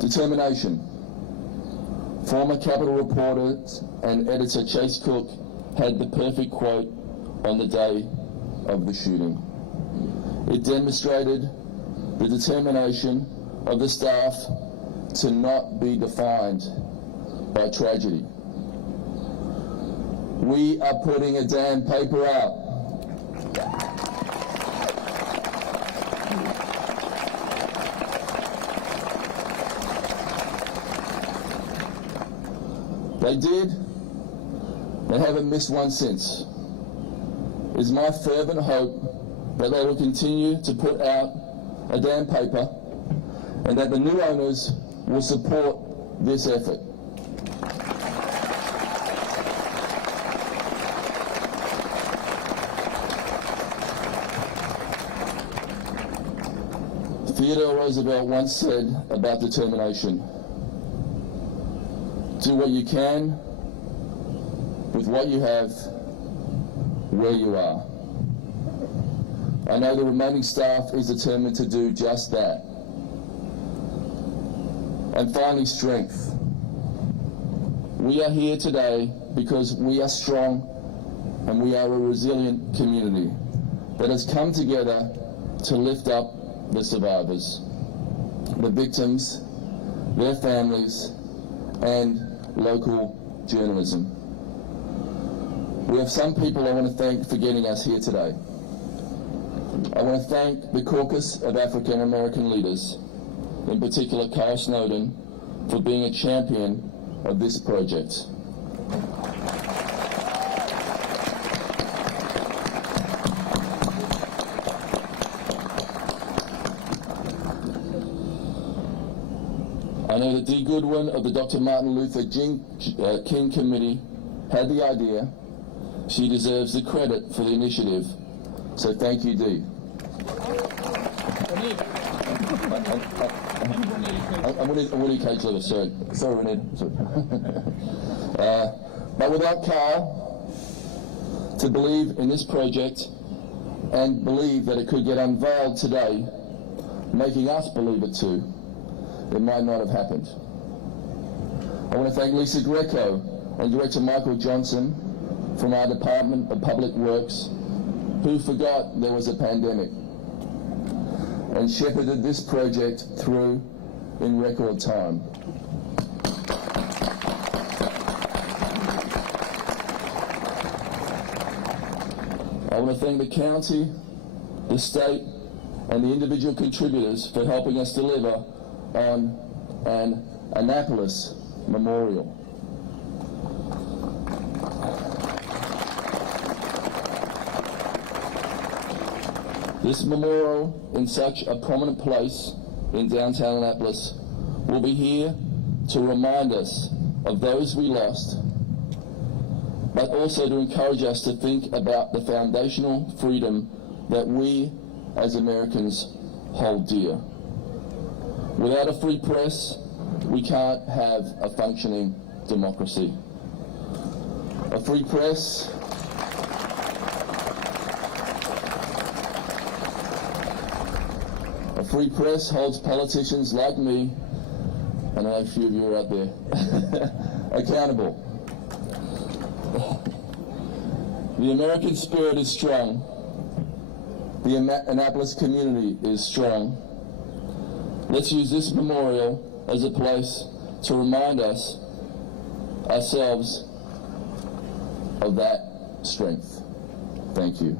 Determination. Former Capital reporter and editor Chase Cook had the perfect quote on the day of the shooting. It demonstrated the determination of the staff to not be defined by tragedy. We are putting a damn paper out. They did. They haven't missed one since. It is my fervent hope that they will continue to put out a damn paper and that the new owners will support this effort. Theodore Roosevelt once said about determination, do what you can with what you have where you are. I know the remaining staff is determined to do just that. And finally, strength. We are here today because we are strong and we are a resilient community that has come together to lift up the survivors, the victims, their families, and local journalism. We have some people I want to thank for getting us here today. I want to thank the Caucus of African American Leaders, in particular Kyle Snowden, for being a champion of this project. I know that Dee Goodwin of the Dr. Martin Luther King Committee had the idea. She deserves the credit for the initiative. So thank you, Dee. I'm Willie Cage Lever, sorry, Renee. But without Carl to believe in this project and believe that it could get unveiled today, making us believe it too, it might not have happened. I want to thank Lisa Greco and Director Michael Johnson from our Department of Public Works, who forgot there was a pandemic and shepherded this project through in record time. I want to thank the county, the state, and the individual contributors for helping us deliver on an Annapolis memorial. This memorial, in such a prominent place in downtown Annapolis, will be here to remind us of those we lost, but also to encourage us to think about the foundational freedom that we as Americans hold dear. Without a free press, we can't have a functioning democracy. A free press holds politicians like me, and I know a few of you are out there, accountable. The American spirit is strong. The Annapolis community is strong. Let's use this memorial as a place to remind ourselves of that strength. Thank you.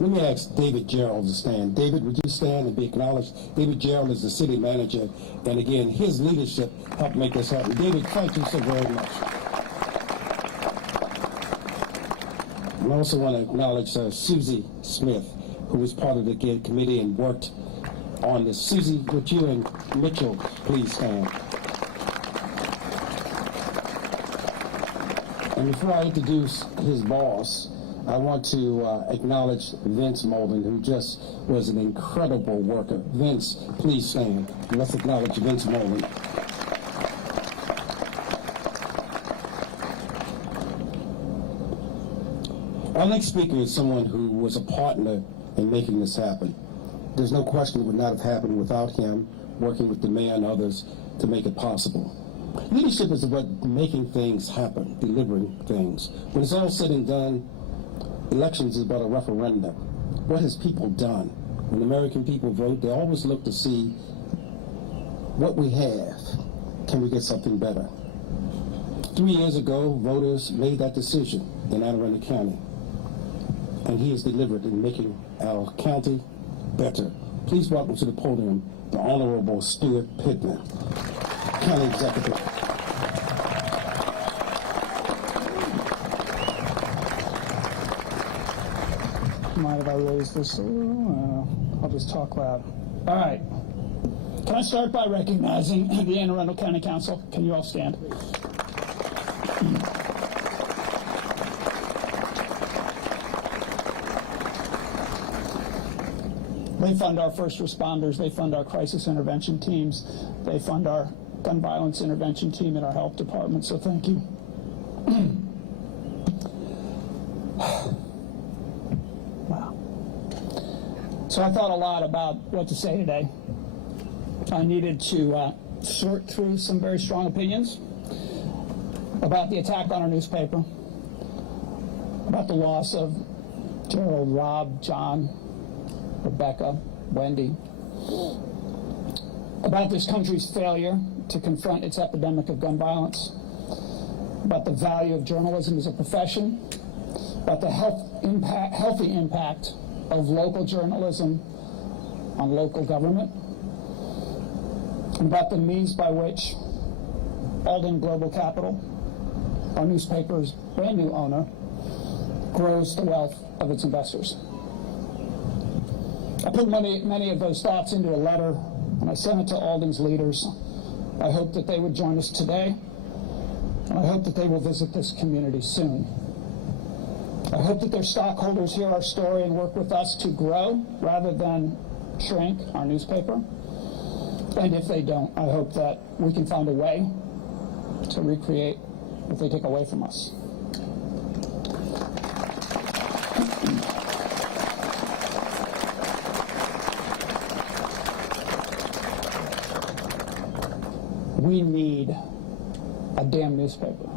Let me ask David Gerald to stand. David, would you stand and be acknowledged? David Gerald is the city manager, and again, his leadership helped make this happen. David, thank you so very much. I also want to acknowledge Susie Smith, who was part of the committee and worked on this. Susie, would you and Mitchell please stand? And before I introduce his boss, I want to acknowledge Vince Molden, who just was an incredible worker. Vince, please stand. And let's acknowledge Vince Molden. Our next speaker is someone who was a partner in making this happen. There's no question it would not have happened without him working with the mayor and others to make it possible. Leadership is about making things happen, delivering things. When it's all said and done, elections is about a referendum. What has people done? When the American people vote, they always look to see what we have. Can we get something better? 3 years ago, voters made that decision in Anne Arundel County, and he has delivered in making our county better. Please welcome to the podium the Honorable Stuart Pittman, County Executive. Mind if I raise this? I'll just talk loud. All right. Can I start by recognizing the Anne Arundel County Council? Can you all stand? They fund our first responders. They fund our crisis intervention teams. They fund our gun violence intervention team in our health department, so thank you. Wow. So I thought a lot about what to say today. I needed to sort through some very strong opinions about the attack on our newspaper, about the loss of Gerald, Rob, John, Rebecca, Wendy, about this country's failure to confront its epidemic of gun violence, about the value of journalism as a profession, about the healthy impact of local journalism on local government, and about the means by which Alden Global Capital, our newspaper's brand new owner, grows the wealth of its investors. I put many of those thoughts into a letter, and I sent it to Alden's leaders. I hope that they would join us today, and I hope that they will visit this community soon. I hope that their stockholders hear our story and work with us to grow rather than shrink our newspaper. And if they don't, I hope that we can find a way to recreate what they take away from us. We need a damn newspaper.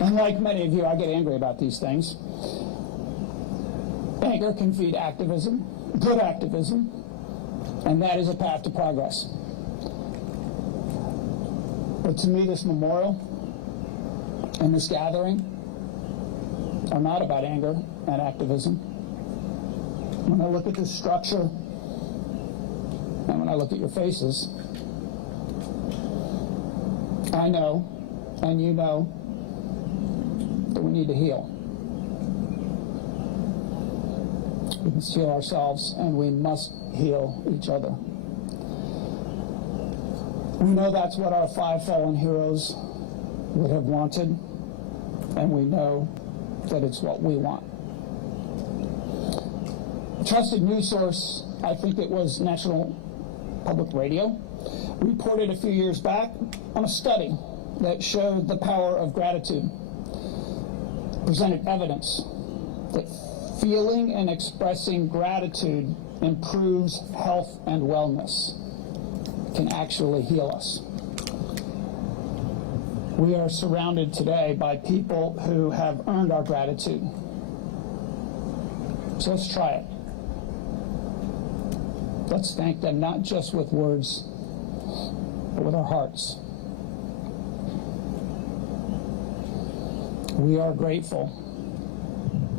And like many of you, I get angry about these things. Anger can feed activism, good activism, and that is a path to progress. But to me, this memorial and this gathering are not about anger and activism. When I look at this structure, and when I look at your faces, I know, and you know, that we need to heal. We must heal ourselves, and we must heal each other. We know that's what our 5 fallen heroes would have wanted, and we know that it's what we want. A trusted news source, I think it was National Public Radio, reported a few years back on a study that showed the power of gratitude, presented evidence that feeling and expressing gratitude improves health and wellness, can actually heal us. We are surrounded today by people who have earned our gratitude. So let's try it. Let's thank them not just with words, but with our hearts. We are grateful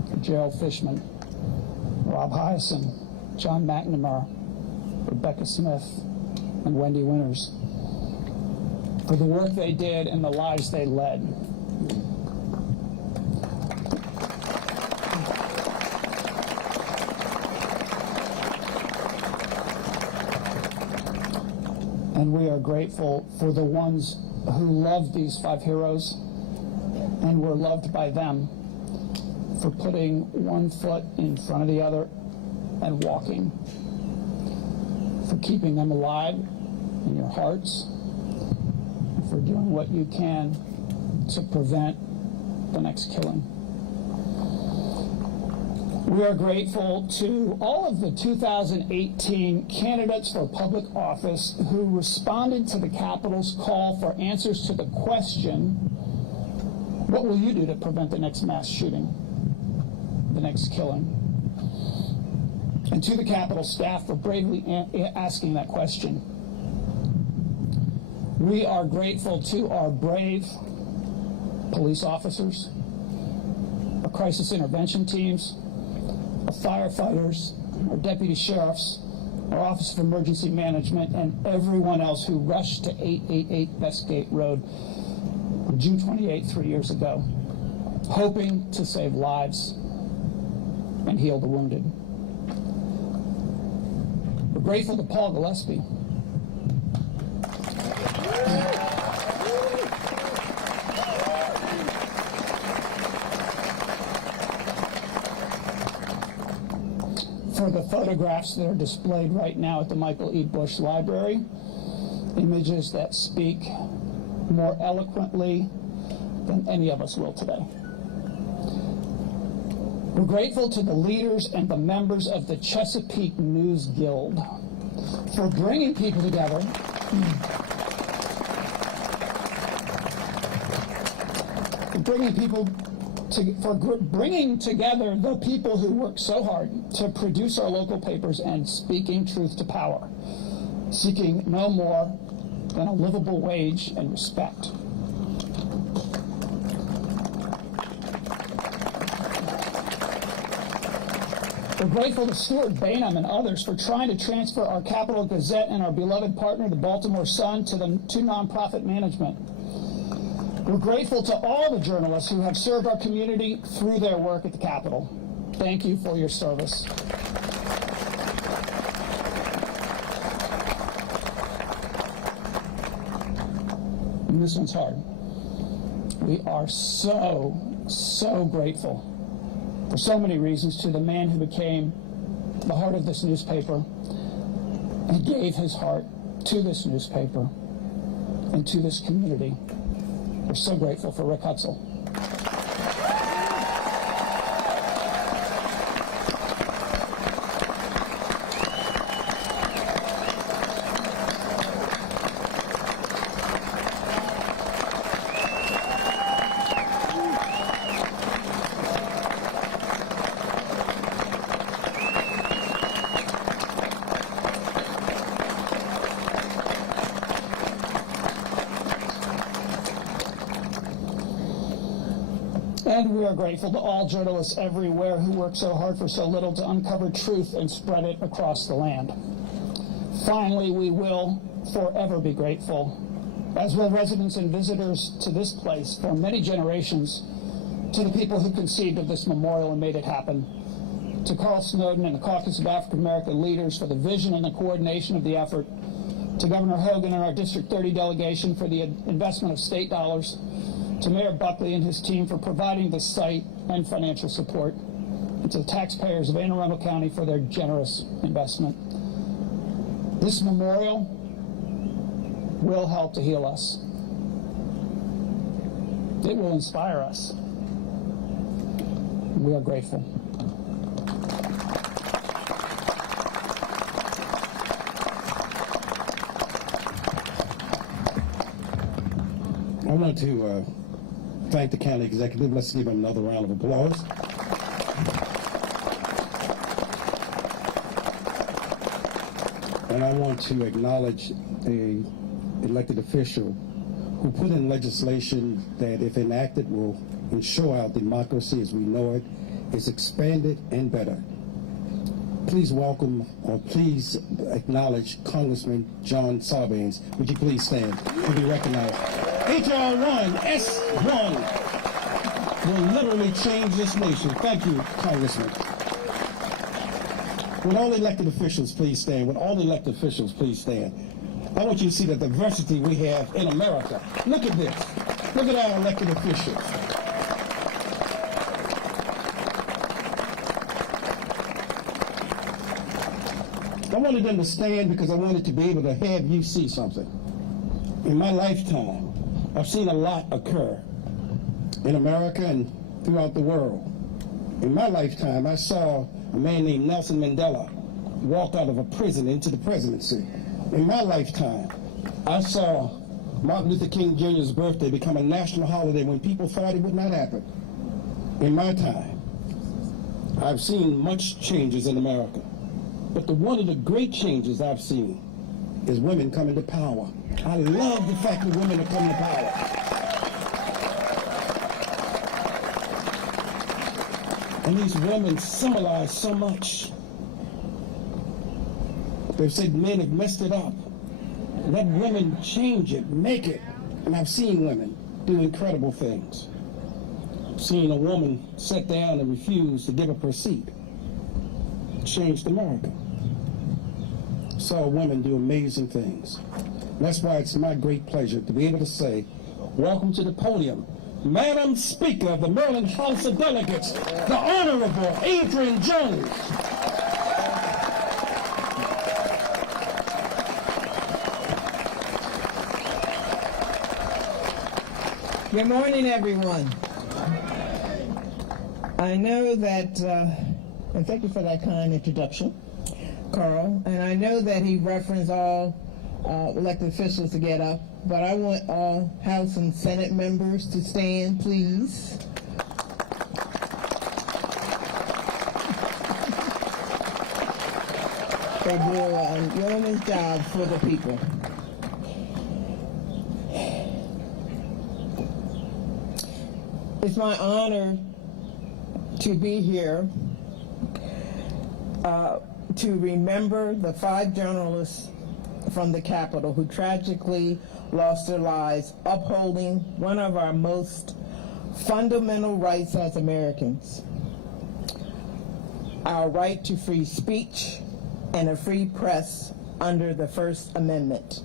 for Gerald Fishman, Rob Hyson, John McNamara, Rebecca Smith, and Wendy Winters for the work they did and the lives they led. And we are grateful for the ones who loved these 5 heroes and were loved by them for putting one foot in front of the other and walking, for keeping them alive and your hearts, and for doing what you can to prevent the next killing. We are grateful to all of the 2018 candidates for public office who responded to the Capitol's call for answers to the question, what will you do to prevent the next mass shooting, the next killing? And to the Capitol staff for bravely asking that question. We are grateful to our brave police officers, our crisis intervention teams, our firefighters, our deputy sheriffs, our Office of Emergency Management, and everyone else who rushed to 888 Westgate Road on June 28, 3 years ago, hoping to save lives and heal the wounded. We're grateful to Paul Gillespie, for the photographs that are displayed right now at the Michael E. Bush Library, images that speak more eloquently than any of us will today. We're grateful to the leaders and the members of the Chesapeake News Guild for bringing people together bringing together the people who work so hard to produce our local papers and speaking truth to power, seeking no more than a livable wage and respect. We're grateful to Stuart Bainham and others for trying to transfer our Capital Gazette and our beloved partner, the Baltimore Sun, to nonprofit management. We're grateful to all the journalists who have served our community through their work at the Capitol. Thank you for your service. And this one's hard. We are so grateful for so many reasons to the man who became the heart of this newspaper and gave his heart to this newspaper and to this community. We're so grateful for Rick Hutzel. And we are grateful to all journalists everywhere who work so hard for so little to uncover truth and spread it across the land. Finally, we will forever be grateful, as will residents and visitors to this place for many generations, to the people who conceived of this memorial and made it happen, to Carl Snowden and the Caucus of African American Leaders for the vision and the coordination of the effort, to Governor Hogan and our District 30 delegation for the investment of state dollars, to Mayor Buckley and his team for providing the site and financial support, and to the taxpayers of Anne Arundel County for their generous investment. This memorial will help to heal us. It will inspire us. We are grateful. I want to thank the county executive. Let's give him another round of applause. And I want to acknowledge the elected official who put in legislation that, if enacted, will ensure our democracy as we know it is expanded and better. Please welcome, or please acknowledge, Congressman John Sarbanes. Would you please stand and be recognized? H.R. 1, S1 will literally change this nation. Thank you, Congressman. Would all elected officials please stand? Would all elected officials please stand? I want you to see the diversity we have in America. Look at this. Look at our elected officials. I wanted them to stand because I wanted to be able to have you see something. In my lifetime, I've seen a lot occur in America and throughout the world. In my lifetime, I saw a man named Nelson Mandela walk out of a prison into the presidency. In my lifetime, I saw Martin Luther King Jr.'s birthday become a national holiday when people thought it would not happen. In my time, I've seen much changes in America. But one of the great changes I've seen is women coming to power. I love the fact that women are coming to power. And these women symbolize so much. They've said men have messed it up. Let women change it, make it. And I've seen women do incredible things. I've seen a woman sit down and refuse to give up her seat. Changed America. Saw women do amazing things. And that's why it's my great pleasure to be able to say, welcome to the podium, Madam Speaker of the Maryland House of Delegates, the Honorable Adrian Jones. Good morning, everyone. I know that, and thank you for that kind introduction, Carl, and I know that he referenced all elected officials to get up, but I want all House and Senate members to stand, please. They do a yeoman's job for the people. It's my honor to be here to remember the 5 journalists from the Capitol who tragically lost their lives upholding one of our most fundamental rights as Americans, our right to free speech and a free press under the First Amendment.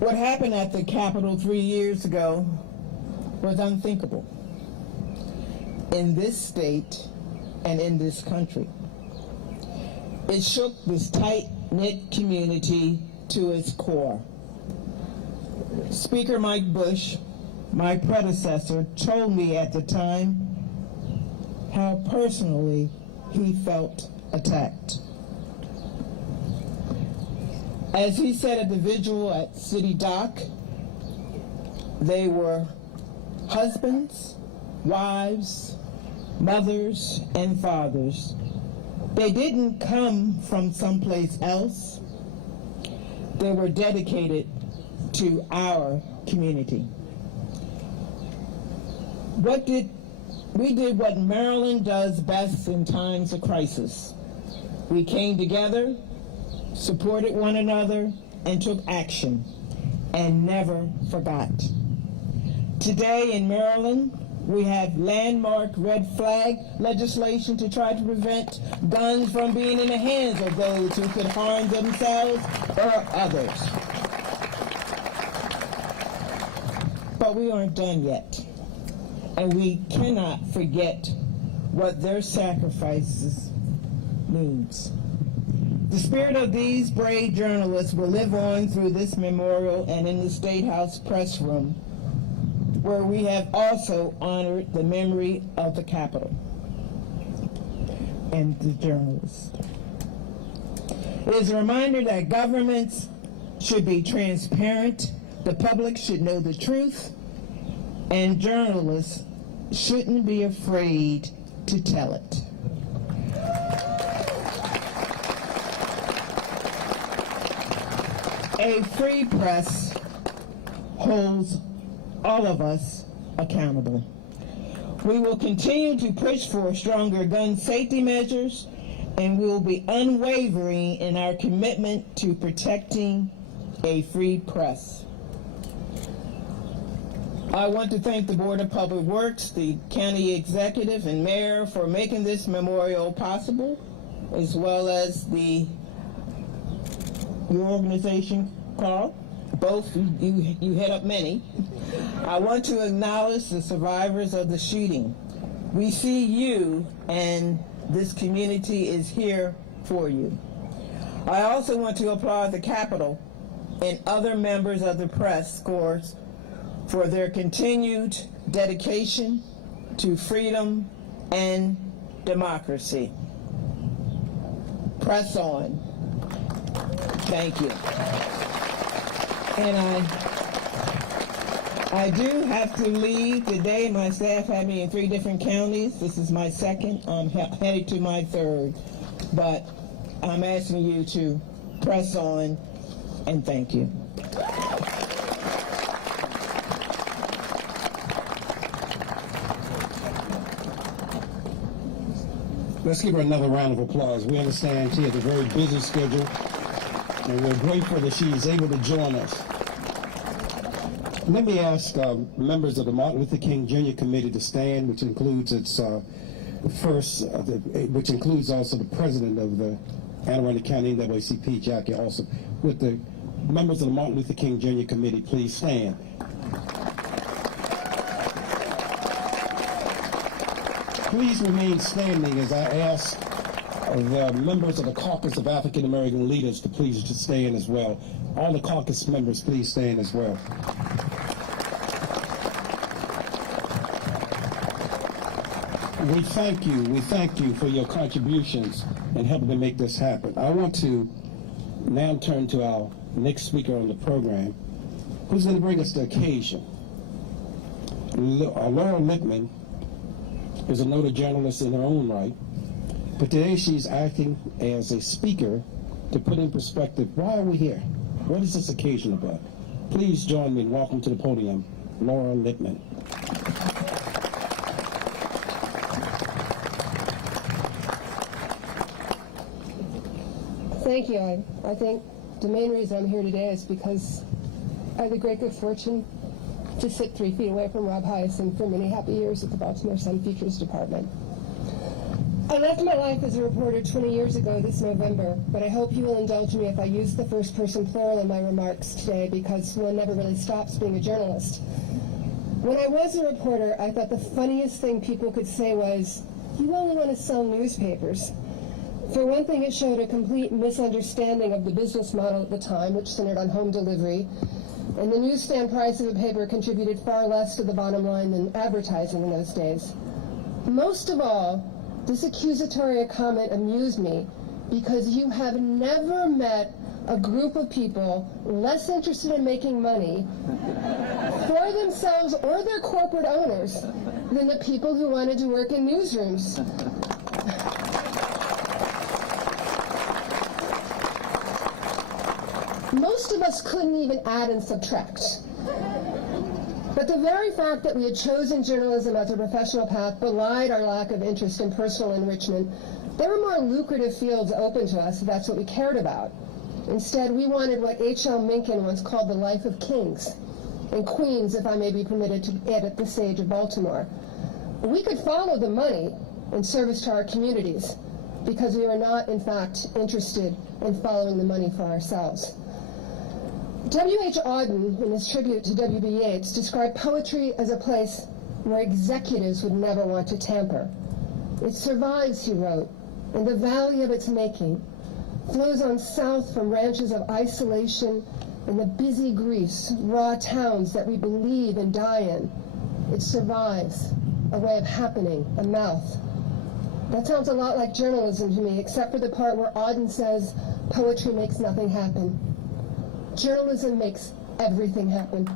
What happened at the Capitol 3 years ago was unthinkable in this state and in this country. It shook this tight-knit community to its core. Speaker Mike Bush, my predecessor, told me at the time how personally he felt attacked. As he said at the vigil at City Dock, they were husbands, wives, mothers, and fathers. They didn't come from someplace else. They were dedicated to our community. We did what Maryland does best in times of crisis. We came together, supported one another, and took action, and never forgot. Today in Maryland, we have landmark red flag legislation to try to prevent guns from being in the hands of those who could harm themselves or others. But we aren't done yet, and we cannot forget what their sacrifices means. The spirit of these brave journalists will live on through this memorial and in the State House press room, where we have also honored the memory of the Capitol and the journalists. It is a reminder that governments should be transparent, the public should know the truth, and journalists shouldn't be afraid to tell it. A free press holds all of us accountable. We will continue to push for stronger gun safety measures, and we will be unwavering in our commitment to protecting a free press. I want to thank the Board of Public Works, the County Executive, and Mayor for making this memorial possible, as well as your organization, Carl. Both, you head up many. I want to acknowledge the survivors of the shooting. We see you, and this community is here for you. I also want to applaud the Capitol and other members of the press corps for their continued dedication to freedom and democracy. Press on. Thank you. And I do have to leave today. My staff had me in 3 different counties. This is my second. I'm headed to my third. But I'm asking you to press on, and thank you. Let's give her another round of applause. We understand she has a very busy schedule, and we're grateful that she is able to join us. Let me ask members of the Martin Luther King Jr. Committee to stand, which includes its which includes also the president of the Anne Arundel County NAACP, Jackie Alsop. With the members of the Martin Luther King Jr. Committee, please stand. Please remain standing as I ask the members of the Caucus of African American Leaders to please to stand as well. All the caucus members, please stand as well. We thank you for your contributions in helping to make this happen. I want to now turn to our next speaker on the program, who's going to bring us the occasion. Laura Lippman is a noted journalist in her own right, but today she's acting as a speaker to put in perspective, why are we here? What is this occasion about? Please join me and welcome to the podium, Laura Lippman. Thank you. I think the main reason I'm here today is because I had the great good fortune to sit 3 feet away from Rob Hyacinth for many happy years at the Baltimore Sun Features Department. I left my life as a reporter 20 years ago this November, but I hope you will indulge me if I use the first person plural in my remarks today, because one never really stops being a journalist. When I was a reporter, I thought the funniest thing people could say was, "You only want to sell newspapers." For one thing, it showed a complete misunderstanding of the business model at the time, which centered on home delivery, and the newsstand price of a paper contributed far less to the bottom line than advertising in those days. Most of all, this accusatory comment amused me because you have never met a group of people less interested in making money for themselves or their corporate owners than the people who wanted to work in newsrooms. Most of us couldn't even add and subtract. But the very fact that we had chosen journalism as a professional path belied our lack of interest in personal enrichment. There were more lucrative fields open to us if that's what we cared about. Instead, we wanted what H.L. Mencken once called the life of kings, and queens, if I may be permitted to edit the sage of Baltimore. We could follow the money in service to our communities because we were not, in fact, interested in following the money for ourselves. W.H. Auden, in his tribute to W.B. Yeats, described poetry as a place where executives would never want to tamper. It survives, he wrote, in the valley of its making, flows on south from ranches of isolation and the busy griefs, raw towns that we believe and die in. It survives, a way of happening, a mouth. That sounds a lot like journalism to me, except for the part where Auden says poetry makes nothing happen. Journalism makes everything happen.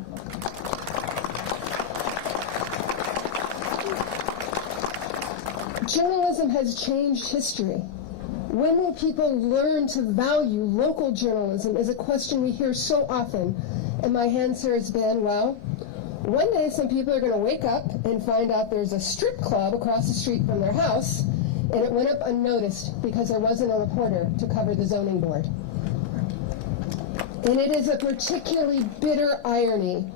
Journalism has changed history. When will people learn to value local journalism is a question we hear so often, and my answer has been, well, one day some people are going to wake up and find out there's a strip club across the street from their house, and it went up unnoticed because there wasn't a reporter to cover the zoning board. And it is a particularly bitter irony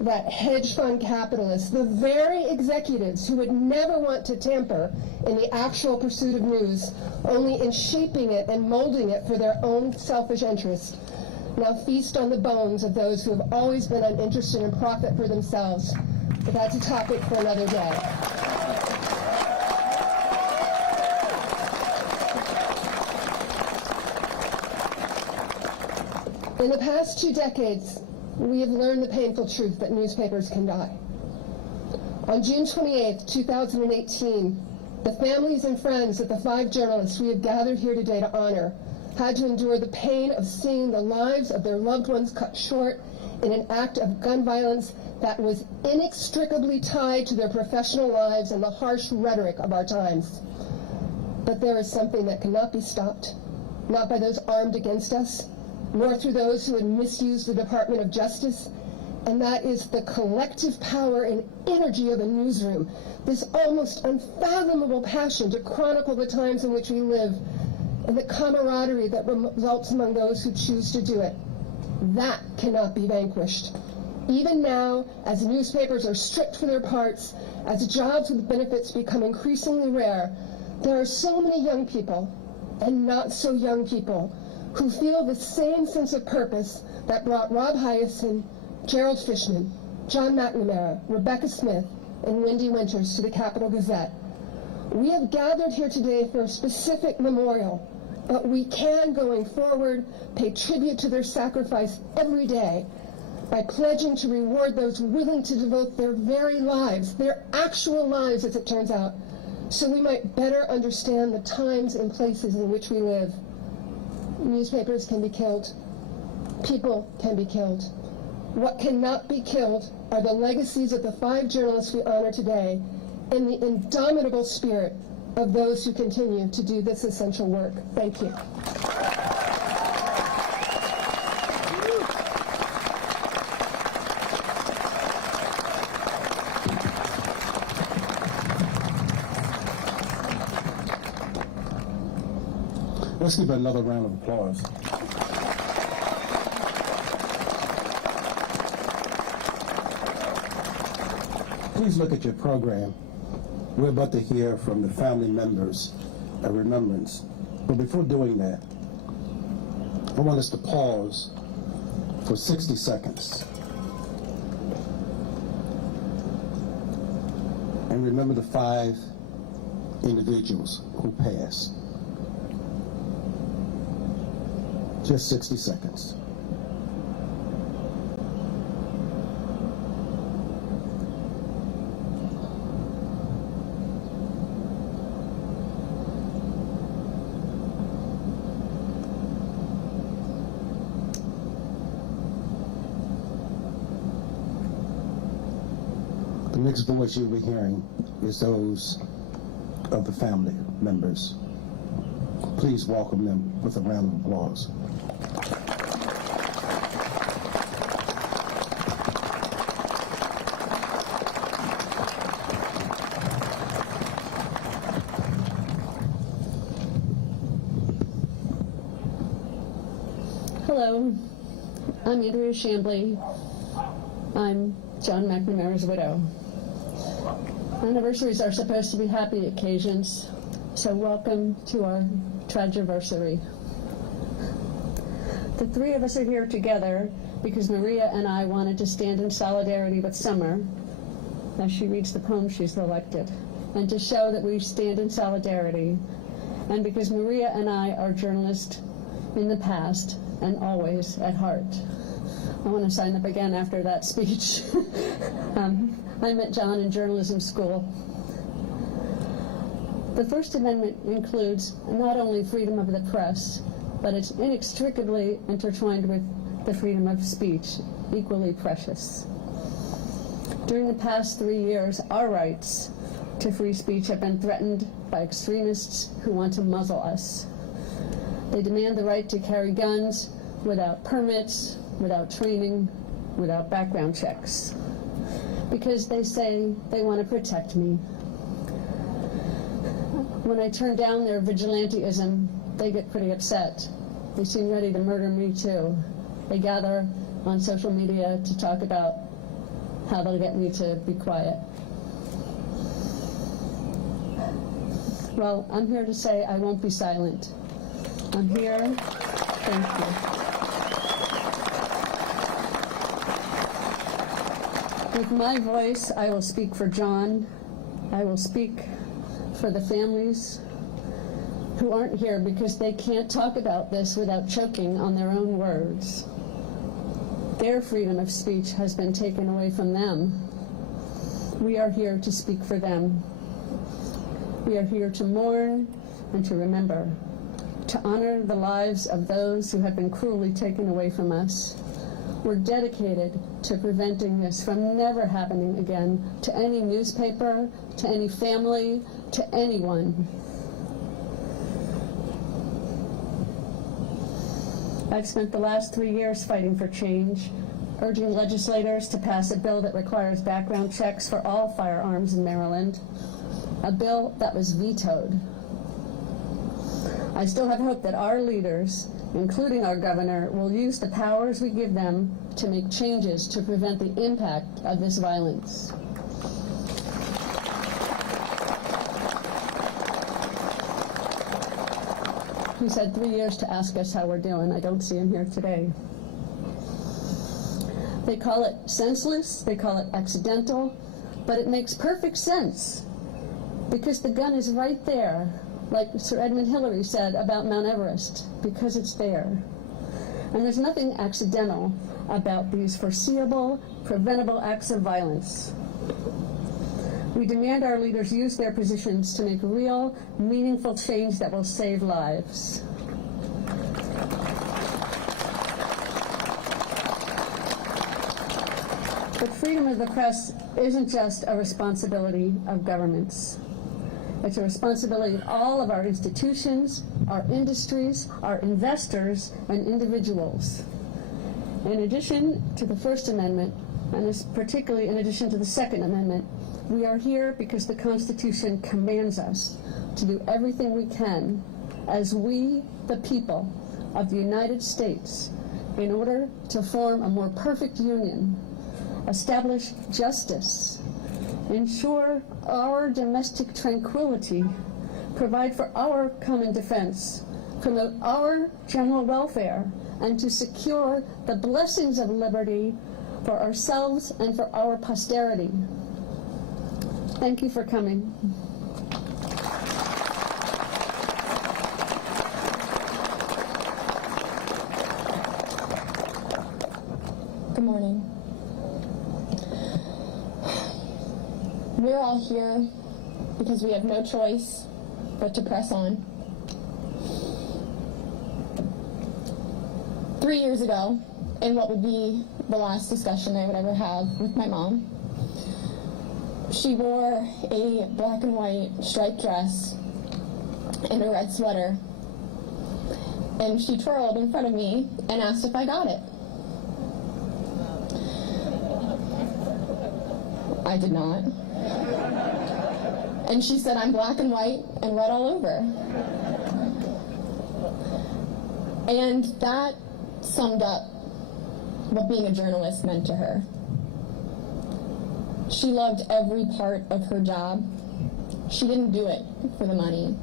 that hedge fund capitalists, the very executives who would never want to tamper in the actual pursuit of news, only in shaping it and molding it for their own selfish interest, now feast on the bones of those who have always been uninterested in profit for themselves. But that's a topic for another day. In the past 2 decades, we have learned the painful truth that newspapers can die. On June 28, 2018, the families and friends of the 5 journalists we have gathered here today to honor had to endure the pain of seeing the lives of their loved ones cut short in an act of gun violence that was inextricably tied to their professional lives and the harsh rhetoric of our times. But there is something that cannot be stopped, not by those armed against us, nor through those who would misuse the Department of Justice, and that is the collective power and energy of a newsroom, this almost unfathomable passion to chronicle the times in which we live, and the camaraderie that results among those who choose to do it. That cannot be vanquished. Even now, as newspapers are stripped for their parts, as jobs with benefits become increasingly rare, there are so many young people, and not so young people, who feel the same sense of purpose that brought Rob Hyacin, Gerald Fishman, John McNamara, Rebecca Smith, and Wendy Winters to the Capital Gazette. We have gathered here today for a specific memorial, but we can, going forward, pay tribute to their sacrifice every day by pledging to reward those willing to devote their very lives, their actual lives as it turns out, so we might better understand the times and places in which we live. Newspapers can be killed. People can be killed. What cannot be killed are the legacies of the 5 journalists we honor today and the indomitable spirit of those who continue to do this essential work. Thank you. Let's give another round of applause. Please look at your program. We're about to hear from the family members of remembrance. But before doing that, I want us to pause for 60 seconds and remember the 5 individuals who passed. Just 60 seconds. The next voice you'll be hearing is those of the family members. Please welcome them with a round of applause. Hello, I'm Andrea Chambly. I'm John McNamara's widow. Anniversaries are supposed to be happy occasions, so welcome to our tragiversary. The 3 of us are here together because Maria and I wanted to stand in solidarity with Summer as she reads the poem she's selected, and to show that we stand in solidarity, and because Maria and I are journalists in the past and always at heart. I want to sign up again after that speech. I met John in journalism school. The First Amendment includes not only freedom of the press, but it's inextricably intertwined with the freedom of speech, equally precious. During the past 3 years, our rights to free speech have been threatened by extremists who want to muzzle us. They demand the right to carry guns without permits, without training, without background checks, because they say they want to protect me. When I turn down their vigilantism, they get pretty upset. They seem ready to murder me too. They gather on social media to talk about how they'll get me to be quiet. Well, I'm here to say I won't be silent. I'm here. Thank you. With my voice, I will speak for John. I will speak for the families who aren't here because they can't talk about this without choking on their own words. their freedom of speech has been taken away from them. We are here to speak for them. We are here to mourn and to remember, to honor the lives of those who have been cruelly taken away from us. We're dedicated to preventing this from never happening again to any newspaper, to any family, to anyone. I've spent the last 3 years fighting for change, urging legislators to pass a bill that requires background checks for all firearms in Maryland, a bill that was vetoed. I still have hope that our leaders, including our governor, will use the powers we give them to make changes to prevent the impact of this violence. He's had 3 years to ask us how we're doing. I don't see him here today. They call it senseless, they call it accidental, but it makes perfect sense because the gun is right there, like Sir Edmund Hillary said about Mount Everest, because it's there. And there's nothing accidental about these foreseeable, preventable acts of violence. We demand our leaders use their positions to make real, meaningful change that will save lives. But freedom of the press isn't just a responsibility of governments. It's a responsibility of all of our institutions, our industries, our investors, and individuals. In addition to the First Amendment, and particularly in addition to the Second Amendment, we are here because the Constitution commands us to do everything we can as we, the people of the United States, in order to form a more perfect union, establish justice, ensure our domestic tranquility, provide for our common defense, promote our general welfare, and to secure the blessings of liberty for ourselves and for our posterity. Thank you for coming. Good morning. We're all here because we have no choice but to press on. 3 years ago, in what would be the last discussion I would ever have with my mom, she wore a black and white striped dress and a red sweater, and she twirled in front of me and asked if I got it. I did not. And she said, "I'm black and white and red all over." And that summed up what being a journalist meant to her. She loved every part of her job. She didn't do it for the money,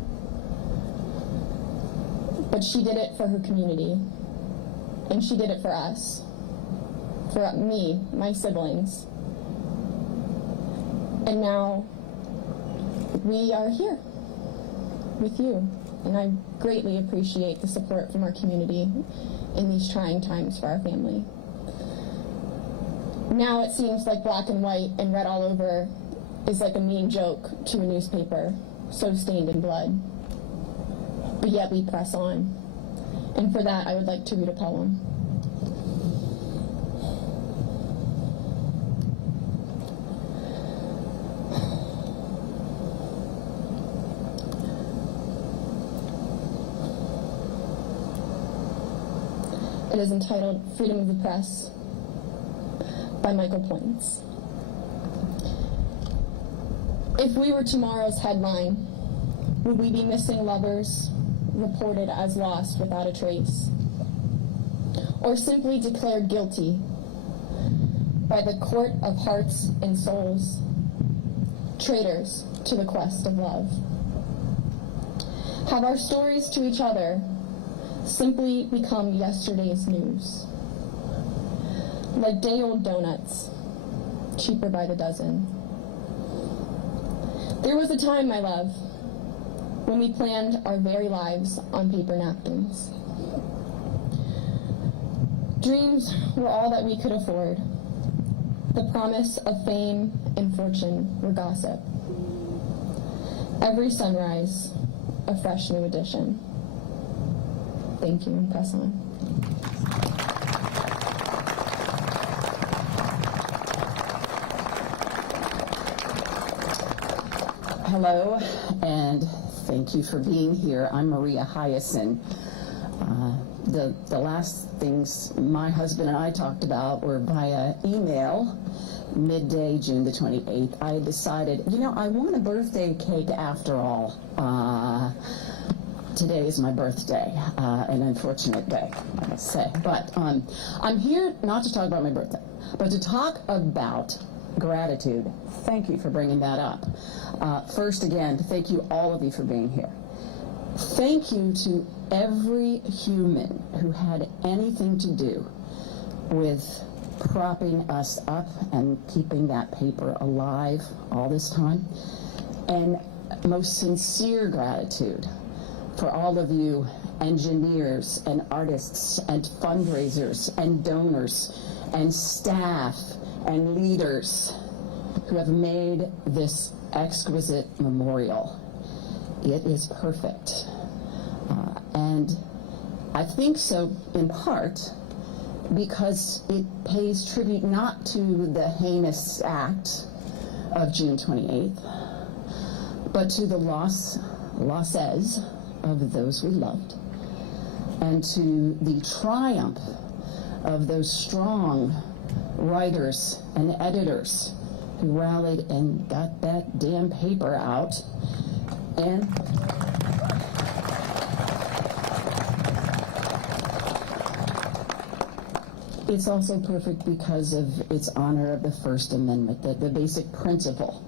but she did it for her community, and she did it for us, for me, my siblings. And now we are here with you, and I greatly appreciate the support from our community in these trying times for our family. Now it seems like black and white and red all over is like a mean joke to a newspaper, so stained in blood. But yet we press on. And for that, I would like to read a poem. It is entitled Freedom of the Press by Michael Points. If we were tomorrow's headline, would we be missing lovers reported as lost without a trace? Or simply declared guilty by the court of hearts and souls, traitors to the quest of love? Have our stories to each other simply become yesterday's news? Like day-old donuts, cheaper by the dozen. There was a time, my love, when we planned our very lives on paper napkins, Dreams were all that we could afford. The promise of fame and fortune were gossip. Every sunrise, a fresh new edition. Thank you, and pass on. Hello, and thank you for being here. I'm Maria Hyacin. The last things my husband and I talked about were via email, midday, June the 28th. I decided, I want a birthday cake after all. Today is my birthday, an unfortunate day, I must say. But I'm here not to talk about my birthday, but to talk about gratitude. Thank you for bringing that up. First, again, thank you, all of you, for being here. Thank you to every human who had anything to do with propping us up and keeping that paper alive all this time. And most sincere gratitude for all of you engineers and artists and fundraisers and donors and staff and leaders who have made this exquisite memorial. It is perfect. And I think so in part because it pays tribute not to the heinous act of June 28th, but to the losses of those we loved, and to the triumph of those strong writers and editors who rallied and got that damn paper out. And it's also perfect because of its honor of the First Amendment, the basic principle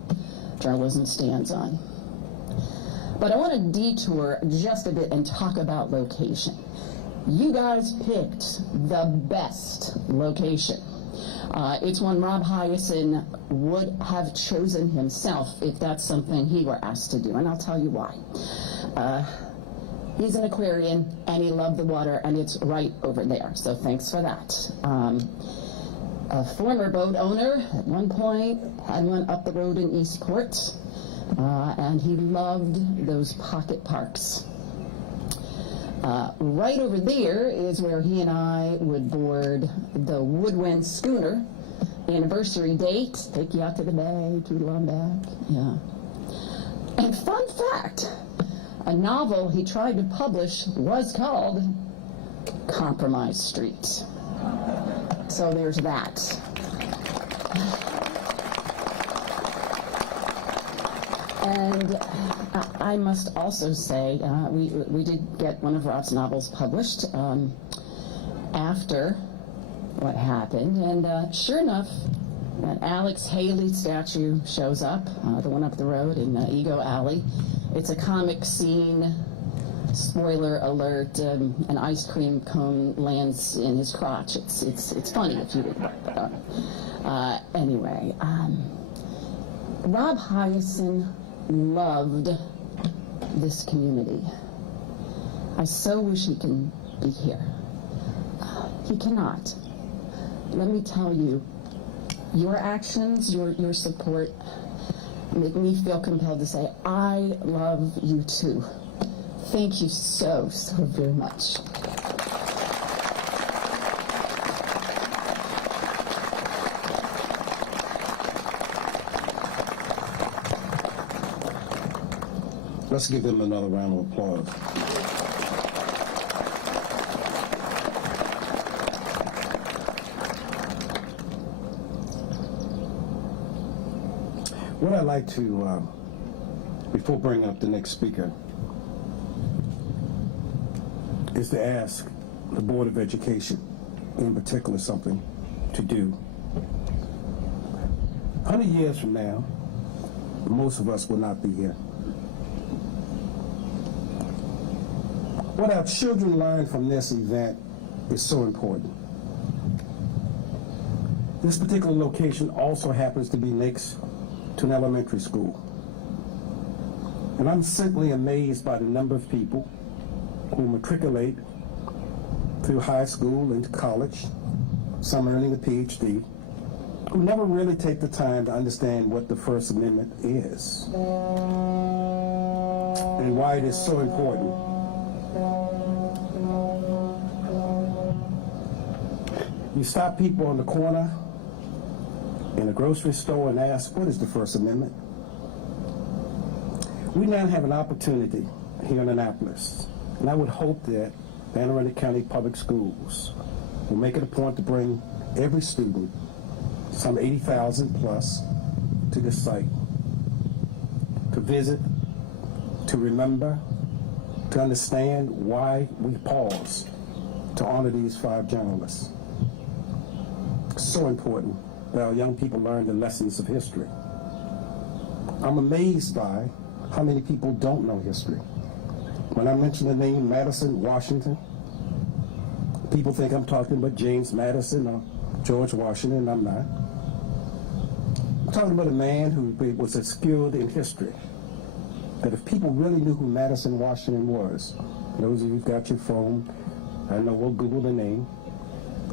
journalism stands on. But I want to detour just a bit and talk about location. You guys picked the best location. It's one Rob Hyacin would have chosen himself if that's something he were asked to do, and I'll tell you why. He's an Aquarian, and he loved the water, and it's right over there, so thanks for that. A former boat owner at one point had one up the road in Eastport, and he loved those pocket parks. Right over there is where he and I would board the Woodwind schooner. Anniversary date, take you out to the bay, toodle on back. Yeah. And fun fact, a novel he tried to publish was called Compromise Street. So there's that. And I must also say, we did get one of Rob's novels published after what happened, and sure enough, that Alex Haley statue shows up, the one up the road in Ego Alley. It's a comic scene. Spoiler alert, an ice cream cone lands in his crotch. It's funny if you read about it. Anyway, Rob Hyacin loved this community. I so wish he can be here. He cannot. Let me tell you, your actions, your support make me feel compelled to say, I love you too. Thank you so, so very much. Let's give them another round of applause. What I'd like to, before bringing up the next speaker, is to ask the Board of Education, in particular, something to do. 100 years from now, most of us will not be here. What our children learn from this event is so important. This particular location also happens to be next to an elementary school. And I'm simply amazed by the number of people who matriculate through high school into college some earning a PhD, who never really take the time to understand what the First Amendment is and why it is so important. You stop people on the corner in a grocery store and ask, what is the First Amendment? We now have an opportunity here in Annapolis, and I would hope that the Anne Arundel County Public Schools will make it a point to bring every student, some 80,000 plus, to this site, to visit, to remember, to understand why we pause to honor these 5 journalists. It's so important that our young people learn the lessons of history. I'm amazed by how many people don't know history. When I mention the name Madison, Washington, people think I'm talking about James Madison or George Washington. I'm not. I'm talking about a man who was as skilled in history that if people really knew who Madison Washington was, those of you who've got your phone, I know we'll Google the name,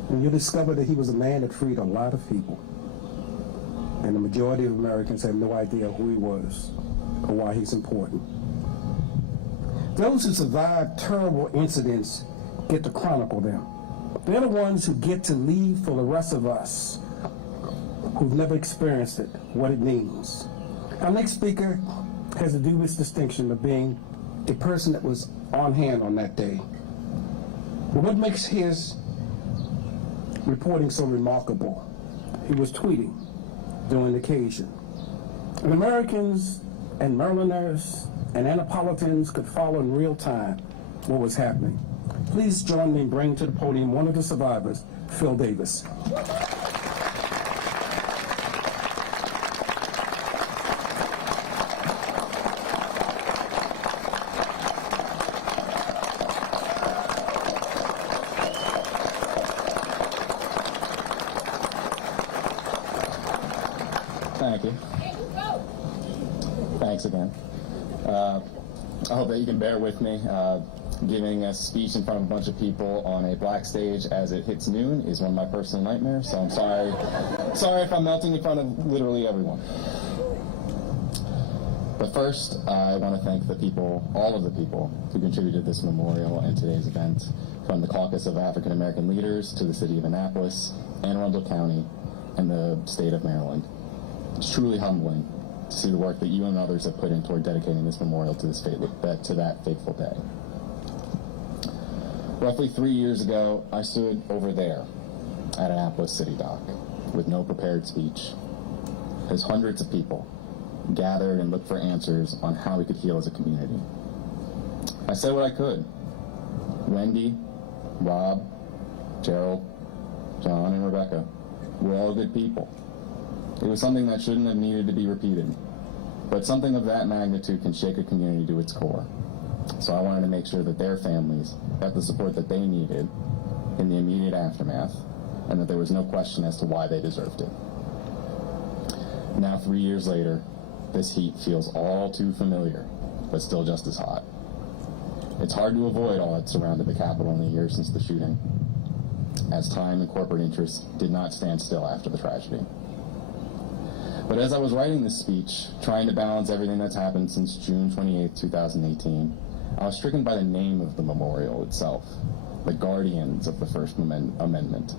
and you'll discover that he was a man that freed a lot of people. And the majority of Americans have no idea who he was or why he's important. Those who survived terrible incidents get to chronicle them. They're the ones who get to leave for the rest of us who've never experienced it, what it means. Our next speaker has the dubious distinction of being a person that was on hand on that day. But what makes his reporting so remarkable? He was tweeting during the occasion. And Americans and Marylanders and Annapolitans could follow in real time what was happening. Please join me in bringing to the podium one of the survivors, Phil Davis. Thank you. Thanks again. I hope that you can bear with me. Giving a speech in front of a bunch of people on a black stage as it hits noon is one of my personal nightmares, so I'm sorry if I'm melting in front of literally everyone. But first, I want to thank the people, all of the people, who contributed to this memorial and today's event, from the Caucus of African American Leaders to the City of Annapolis, Anne Arundel County, and the state of Maryland. It's truly humbling to see the work that you and others have put in toward dedicating this memorial to that fateful day. Roughly 3 years ago, I stood over there at Annapolis City Dock with no prepared speech, as hundreds of people gathered and looked for answers on how we could heal as a community. I said what I could. Wendy, Rob, Gerald, John, and Rebecca were all good people. It was something that shouldn't have needed to be repeated, but something of that magnitude can shake a community to its core. So I wanted to make sure that their families got the support that they needed in the immediate aftermath, and that there was no question as to why they deserved it. Now, 3 years later, this heat feels all too familiar, but still just as hot. It's hard to avoid all that surrounded the Capitol in the years since the shooting, as time and corporate interests did not stand still after the tragedy. But as I was writing this speech, trying to balance everything that's happened since June 28, 2018, I was stricken by the name of the memorial itself, the Guardians of the First Amendment.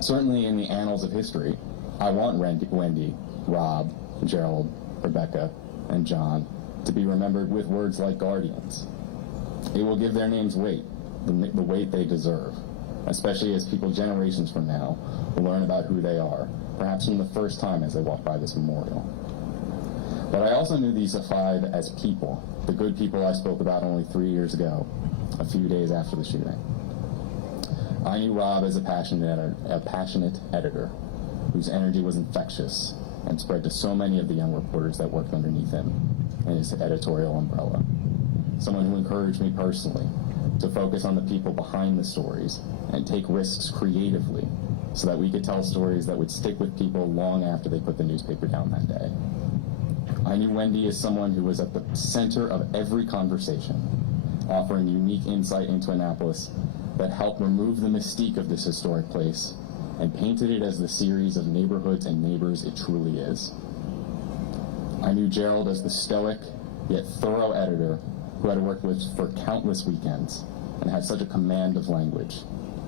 Certainly in the annals of history, I want Wendy, Rob, Gerald, Rebecca, and John to be remembered with words like guardians. It will give their names weight, the weight they deserve, especially as people generations from now will learn about who they are, perhaps from the first time as they walk by this memorial. But I also knew these 5 as people, the good people I spoke about only 3 years ago, a few days after the shooting. I knew Rob as a passionate editor, whose energy was infectious and spread to so many of the young reporters that worked underneath him in his editorial umbrella. Someone who encouraged me personally to focus on the people behind the stories and take risks creatively so that we could tell stories that would stick with people long after they put the newspaper down that day. I knew Wendy as someone who was at the center of every conversation, offering unique insight into Annapolis that helped remove the mystique of this historic place and painted it as the series of neighborhoods and neighbors it truly is. I knew Gerald as the stoic, yet thorough editor who I had worked with for countless weekends and had such a command of language.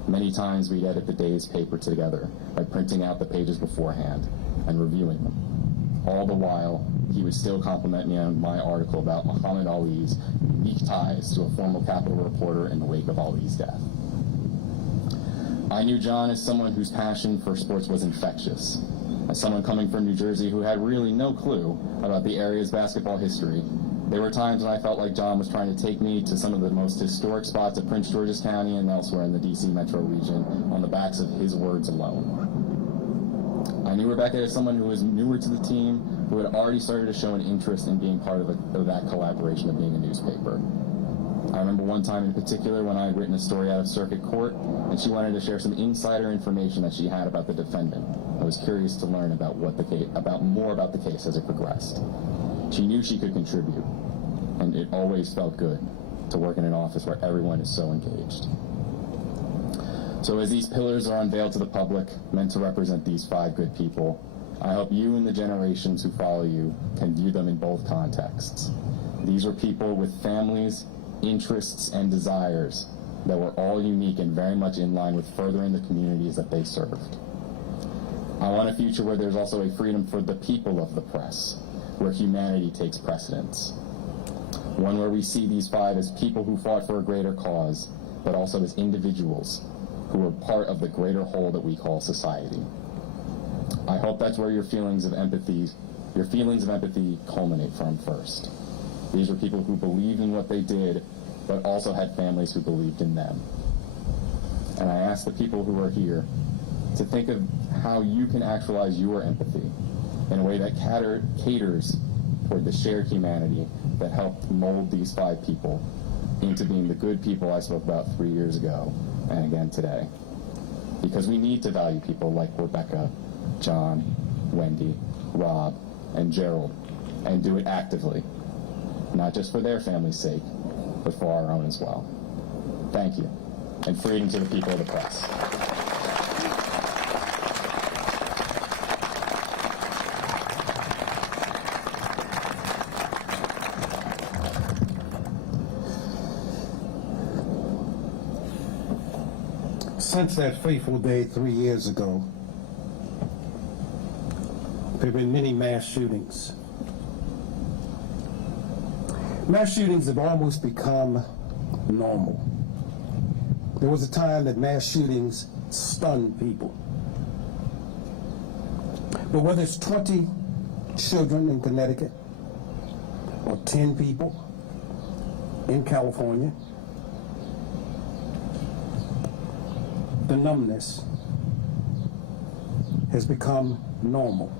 Many times we'd edit the day's paper together by printing out the pages beforehand and reviewing them. All the while, he would still compliment me on my article about Muhammad Ali's unique ties to a former Capital reporter in the wake of Ali's death. I knew John as someone whose passion for sports was infectious. As someone coming from New Jersey who had really no clue about the area's basketball history, there were times when I felt like John was trying to take me to some of the most historic spots of Prince George's County and elsewhere in the D.C. metro region on the backs of his words alone. I knew Rebecca as someone who was newer to the team, who had already started to show an interest in being part of that collaboration of being a newspaper. I remember one time in particular when I had written a story out of circuit court, and she wanted to share some insider information that she had about the defendant. I was curious to learn about more about the case as it progressed. She knew she could contribute, and it always felt good to work in an office where everyone is so engaged. So as these pillars are unveiled to the public, meant to represent these 5 good people, I hope you and the generations who follow you can view them in both contexts. These were people with families, interests, and desires that were all unique and very much in line with furthering the communities that they served. I want a future where there's also a freedom for the people of the press, where humanity takes precedence. One where we see these 5 as people who fought for a greater cause, but also as individuals who are part of the greater whole that we call society. I hope that's where your feelings of empathy culminate from first. These were people who believed in what they did, but also had families who believed in them. And I ask the people who are here to think of how you can actualize your empathy in a way that caters toward the shared humanity that helped mold these 5 people into being the good people I spoke about 3 years ago and again today. Because we need to value people like Rebecca, John, Wendy, Rob, and Gerald, and do it actively, not just for their family's sake, but for our own as well. Thank you, and freedom to the people of the press. Since that fateful day 3 years ago, there have been many mass shootings. Mass shootings have almost become normal. There was a time that mass shootings stunned people. But whether it's 20 children in Connecticut or 10 people in California, the numbness has become normal.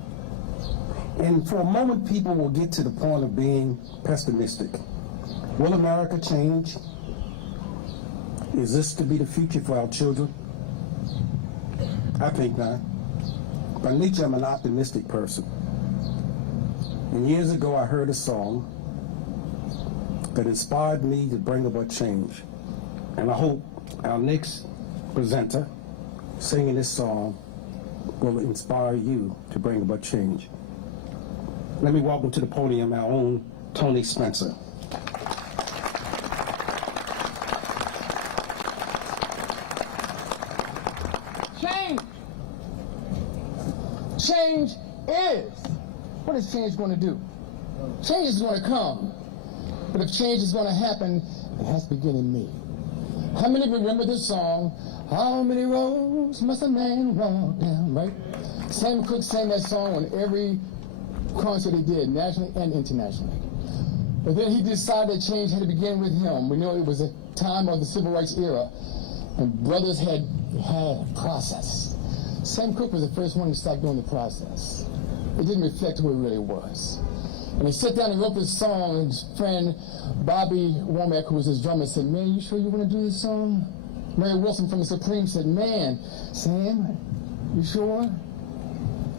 And for a moment, people will get to the point of being pessimistic. Will America change? Is this to be the future for our children? I think not. By nature, I'm an optimistic person. And years ago, I heard a song that inspired me to bring about change. And I hope our next presenter singing this song will inspire you to bring about change. Let me welcome to the podium our own Tony Spencer. Change! Change is. What is change going to do? Change is going to come. But if change is going to happen, it has to begin in me. How many remember this song? How many roads must a man walk down, right? Sam Cooke sang that song on every concert he did, nationally and internationally. But then he decided that change had to begin with him. We know it was a time of the civil rights era, and brothers had process. Sam Cooke was the first one to start doing the process. It didn't reflect who he really was. And he sat down and wrote this song, and his friend Bobby Womack, who was his drummer, said, "Man, you sure you want to do this song?" Mary Wilson from the Supreme said, "Man, Sam, you sure?"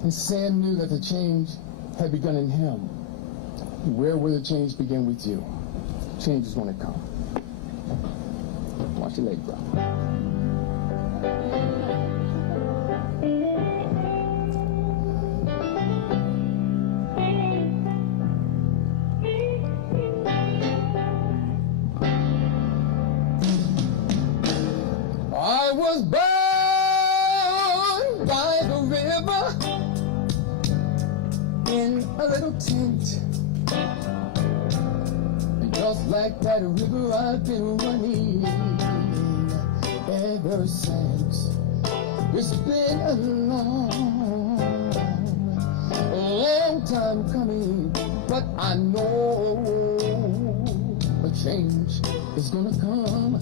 And Sam knew that the change had begun in him. Where will the change begin with you? Change is going to come. Watch your leg, bro. a little tent. And just like that river I've been running ever since. It's been a long time coming, but I know a change is gonna come.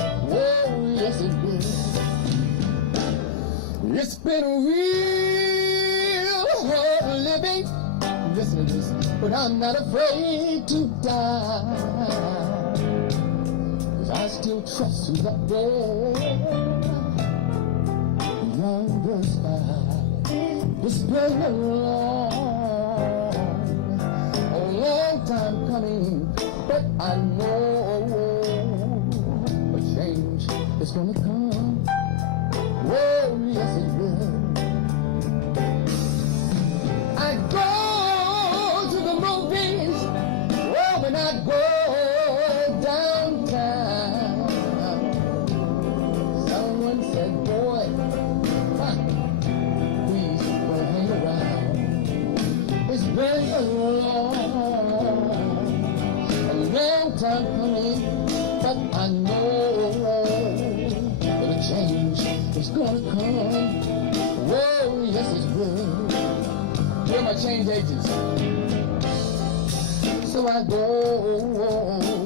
Oh, yes it will. It's been real hard living, listen to this, but I'm not afraid to die, 'cause I still trust who's up there yonder side. It's been a long time coming, but I know a change is gonna come. Oh, yes it will. I go to the movies, well, when I go downtown. Someone said, boy, please don't hang around. It's been a long time coming, but I know that a change is gonna come. Whoa, yes it will. Where are my change agents? So I go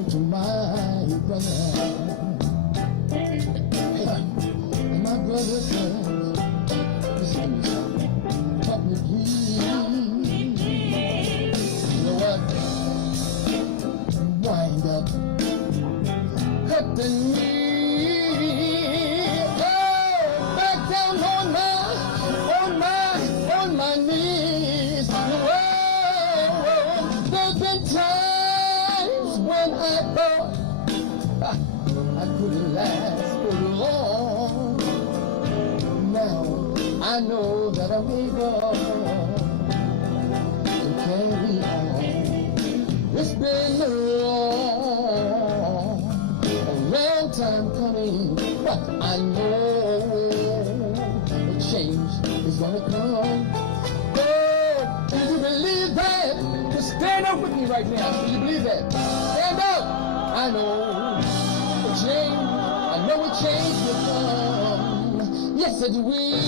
to my brother, and my brother says, listen to me, help me please. You know what? Wind up cutting me. Oh, back down on my knees. Whoa, there's been times when I thought I couldn't last for long. Now I know that I'm able to carry on. It's been a long time coming, but I know a change is gonna come. Oh, do you believe that? Just stand up with me right now. Do you believe that? Stand up. I know a change. I know a change will come. Yes, it will.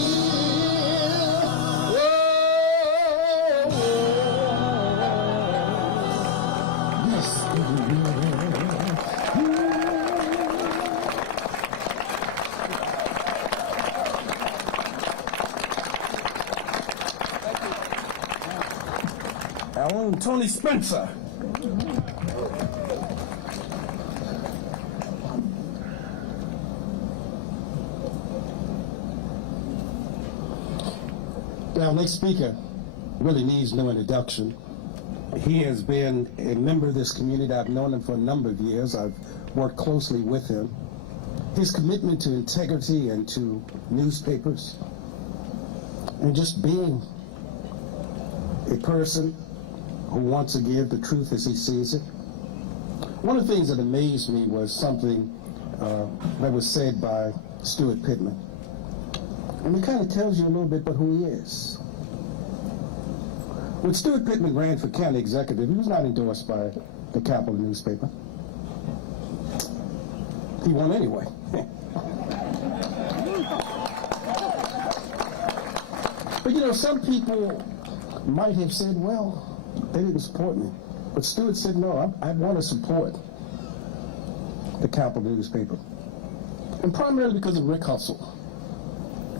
Our own Tony Spencer. Our next speaker really needs no introduction. He has been a member of this community. I've known him for a number of years. I've worked closely with him. His commitment to integrity and to newspapers and just being a person who wants to give the truth as he sees it. One of the things that amazed me was something that was said by Stuart Pittman. And it kind of tells you a little bit about who he is. When Stuart Pittman ran for county executive, he was not endorsed by the Capital newspaper. He won anyway. But you know, some people might have said, well, they didn't support me. But Stuart said, no, I want to support the Capital newspaper. And primarily because of Rick Hustle.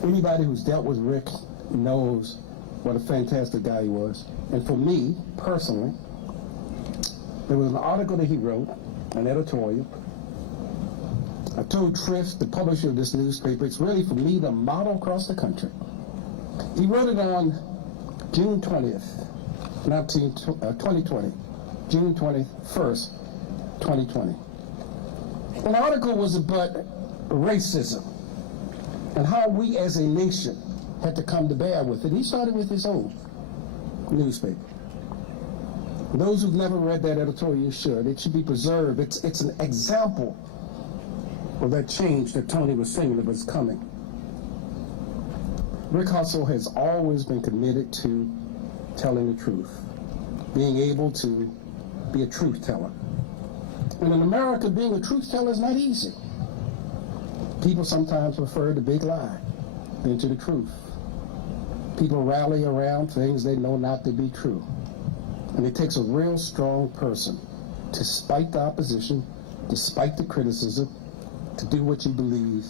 Anybody who's dealt with Rick knows what a fantastic guy he was. And for me, personally, there was an article that he wrote, an editorial. I told Triff, the publisher of this newspaper, it's really for me the model across the country. He wrote it on June 20th, 2020. June 21st, 2020. And the article was about racism and how we as a nation had to come to bear with it. He started with his own newspaper. Those who've never read that editorial, you should. It should be preserved. It's an example of that change that Tony was saying that was coming. Rick Hustle has always been committed to telling the truth, being able to be a truth teller. And in America, being a truth teller is not easy. People sometimes prefer the big lie than to the truth. People rally around things they know not to be true. And it takes a real strong person, despite the opposition, despite the criticism, to do what you believe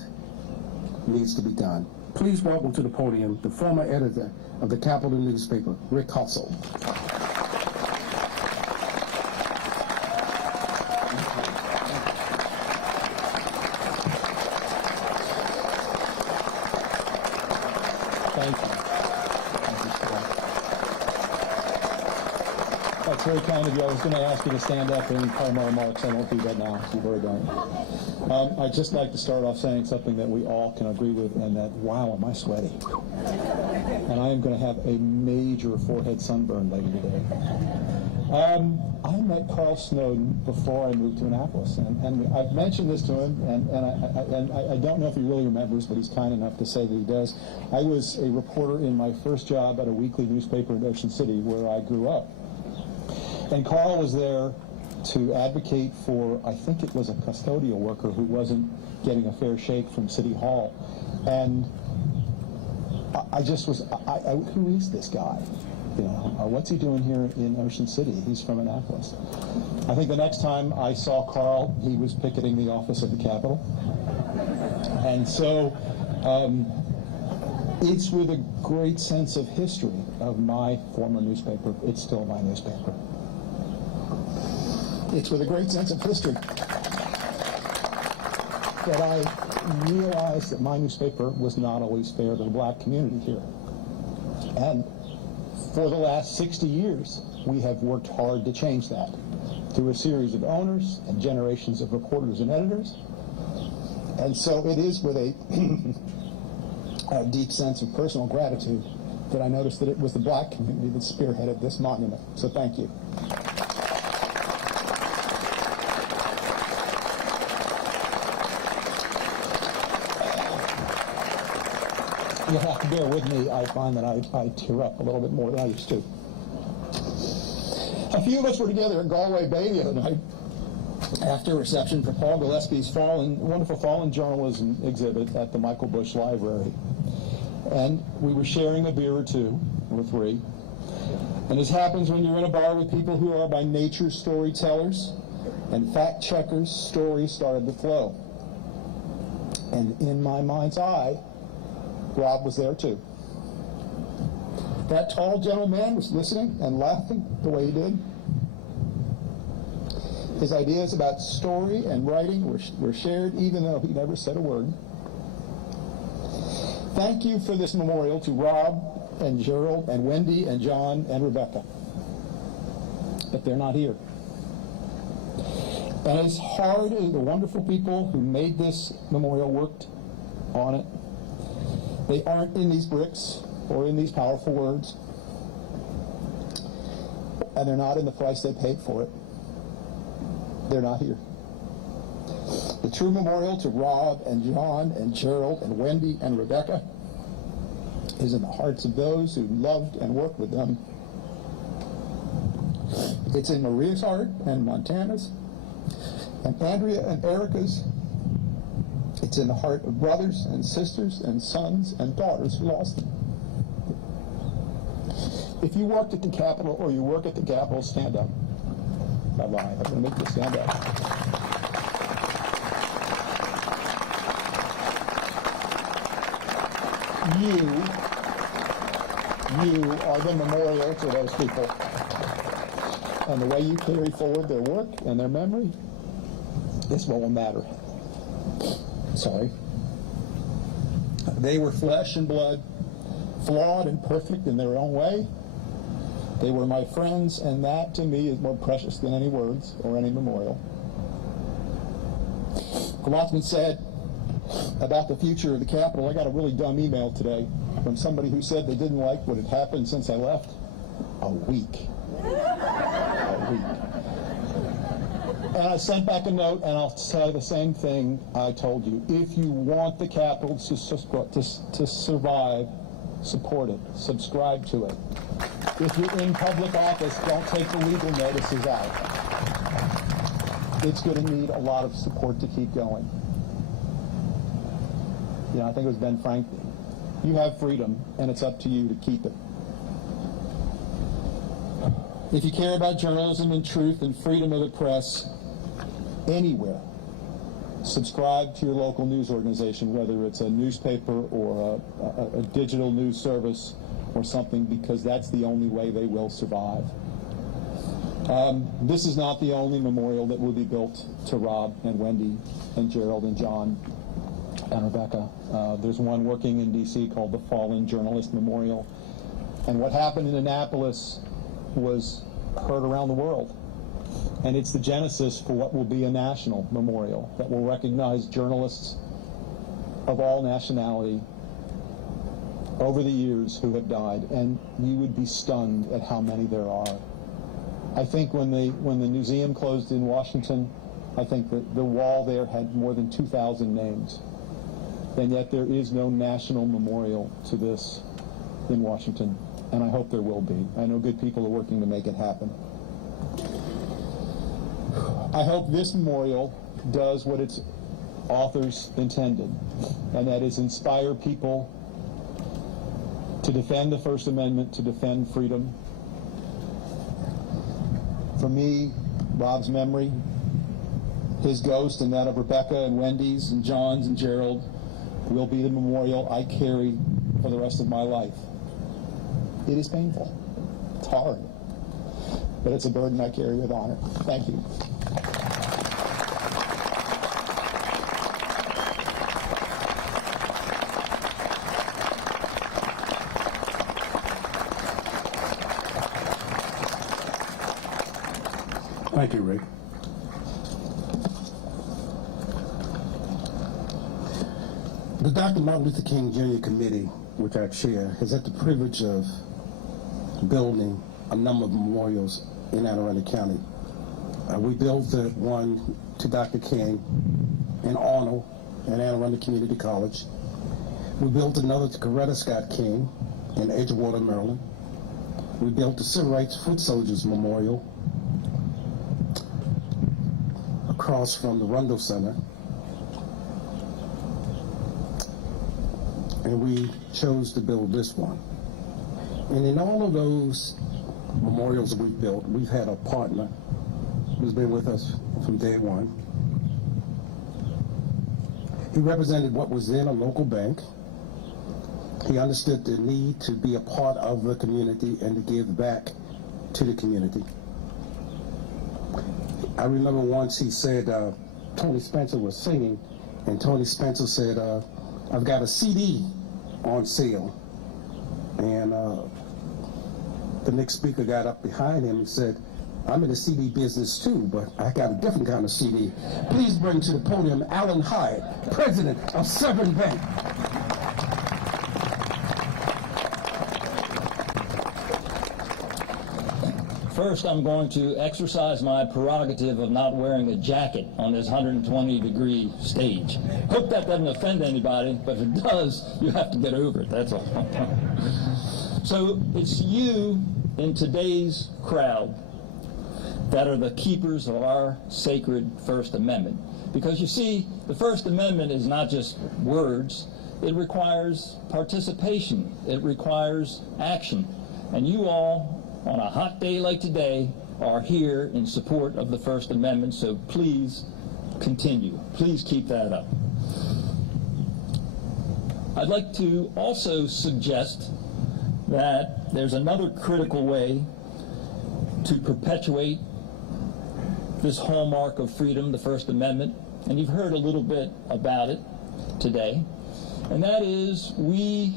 needs to be done. Please welcome to the podium the former editor of the Capital newspaper, Rick Hussle. Thank you. That's very kind of you. I was going to ask you to stand up and call my remarks. I won't do that now. You've already done it. I'd just like to start off saying something that we all can agree with, and that, wow, am I sweaty. And I am going to have a major forehead sunburn later today. I met Carl Snowden before I moved to Annapolis, and I've mentioned this to him, and I don't know if he really remembers, but he's kind enough to say that he does. I was a reporter in my first job at a weekly newspaper in Ocean City, where I grew up. And Carl was there to advocate for, I think it was a custodial worker who wasn't getting a fair shake from City Hall. And I just was, who is this guy? You know, what's he doing here in Ocean City? He's from Annapolis. I think the next time I saw Carl, he was picketing the office of the Capitol. And so it's with a great sense of history of my former newspaper. It's still my newspaper. It's with a great sense of history that I realized that my newspaper was not always fair to the black community here. And for the last 60 years, we have worked hard to change that through a series of owners and generations of reporters and editors. And so it is with a deep sense of personal gratitude that I noticed that it was the black community that spearheaded this monument. So thank you. You'll have to bear with me. I find that I tear up a little bit more than I used to. A few of us were together at Galway Bay the other night after a reception for Paul Gillespie's wonderful fallen journalism exhibit at the Michael Bush Library. And we were sharing a beer or two, or three. And as happens when you're in a bar with people who are by nature storytellers and fact checkers, stories started to flow. And in my mind's eye, Rob was there too. That tall gentleman was listening and laughing the way he did. His ideas about story and writing were shared even though he never said a word. Thank you for this memorial to Rob and Gerald and Wendy and John and Rebecca. But they're not here. And as hard as the wonderful people who made this memorial worked on it, they aren't in these bricks or in these powerful words. And they're not in the price they paid for it. They're not here. The true memorial to Rob and John and Gerald and Wendy and Rebecca is in the hearts of those who loved and worked with them. It's in Maria's heart and Montana's and Andrea and Erica's. It's in the heart of brothers and sisters and sons and daughters who lost them. If you worked at the Capitol or you work at the Capitol, stand up. Bye-bye. I'm going to make you stand up. You are the memorial to those people. And the way you carry forward their work and their memory is what will matter. Sorry. They were flesh and blood, flawed and perfect in their own way. They were my friends, and that to me is more precious than any words or any memorial. A lot's been said about the future of the Capitol. I got a really dumb email today from somebody who said they didn't like what had happened since I left. A week. A week. And I sent back a note, and I'll say the same thing I told you. If you want the Capitol to survive, support it. Subscribe to it. If you're in public office, don't take the legal notices out. It's going to need a lot of support to keep going. You know, I think it was Ben Franklin. You have freedom, and it's up to you to keep it. If you care about journalism and truth and freedom of the press anywhere, subscribe to your local news organization, whether it's a newspaper or a digital news service or something, because that's the only way they will survive. This is not the only memorial that will be built to Rob and Wendy and Gerald and John and Rebecca. There's one working in D.C. called the Fallen Journalist Memorial. And what happened in Annapolis was heard around the world. And it's the genesis for what will be a national memorial that will recognize journalists of all nationality over the years who have died. And you would be stunned at how many there are. I think when the museum closed in Washington, I think that the wall there had more than 2,000 names. And yet there is no national memorial to this in Washington, and I hope there will be. I know good people are working to make it happen. I hope this memorial does what its authors intended, and that is inspire people to defend the First Amendment, to defend freedom. For me, Rob's memory, his ghost and that of Rebecca and Wendy's and John's and Gerald will be the memorial I carry for the rest of my life. It is painful. It's hard. But it's a burden I carry with honor. Thank you. Thank you, Rick. The Dr. Martin Luther King Jr. Committee, which I chair, has had the privilege of building a number of memorials in Anne Arundel County. We built the one to Dr. King in Arnold at Anne Arundel Community College. We built another to Coretta Scott King in Edgewater, Maryland. We built the Civil Rights Foot Soldiers Memorial across from the Rundle Center. And we chose to build this one. And in all of those memorials we've built, we've had a partner who's been with us from day one. He represented what was then a local bank. He understood the need to be a part of the community and to give back to the community. I remember once he said, Tony Spencer was singing, and Tony Spencer said, I've got a CD on sale. And the next speaker got up behind him and said, I'm in the CD business too, but I got a different kind of CD. Please bring to the podium Alan Hyatt, president of Severn Bank. First, I'm going to exercise my prerogative of not wearing a jacket on this 120-degree stage. Hope that doesn't offend anybody, but if it does, you have to get over it, that's all. So it's you in today's crowd that are the keepers of our sacred First Amendment. Because you see, the First Amendment is not just words, it requires participation, it requires action. And you all, on a hot day like today, are here in support of the First Amendment, so please continue. Please keep that up. I'd like to also suggest that there's another critical way to perpetuate this hallmark of freedom, the First Amendment, and you've heard a little bit about it today, and that is we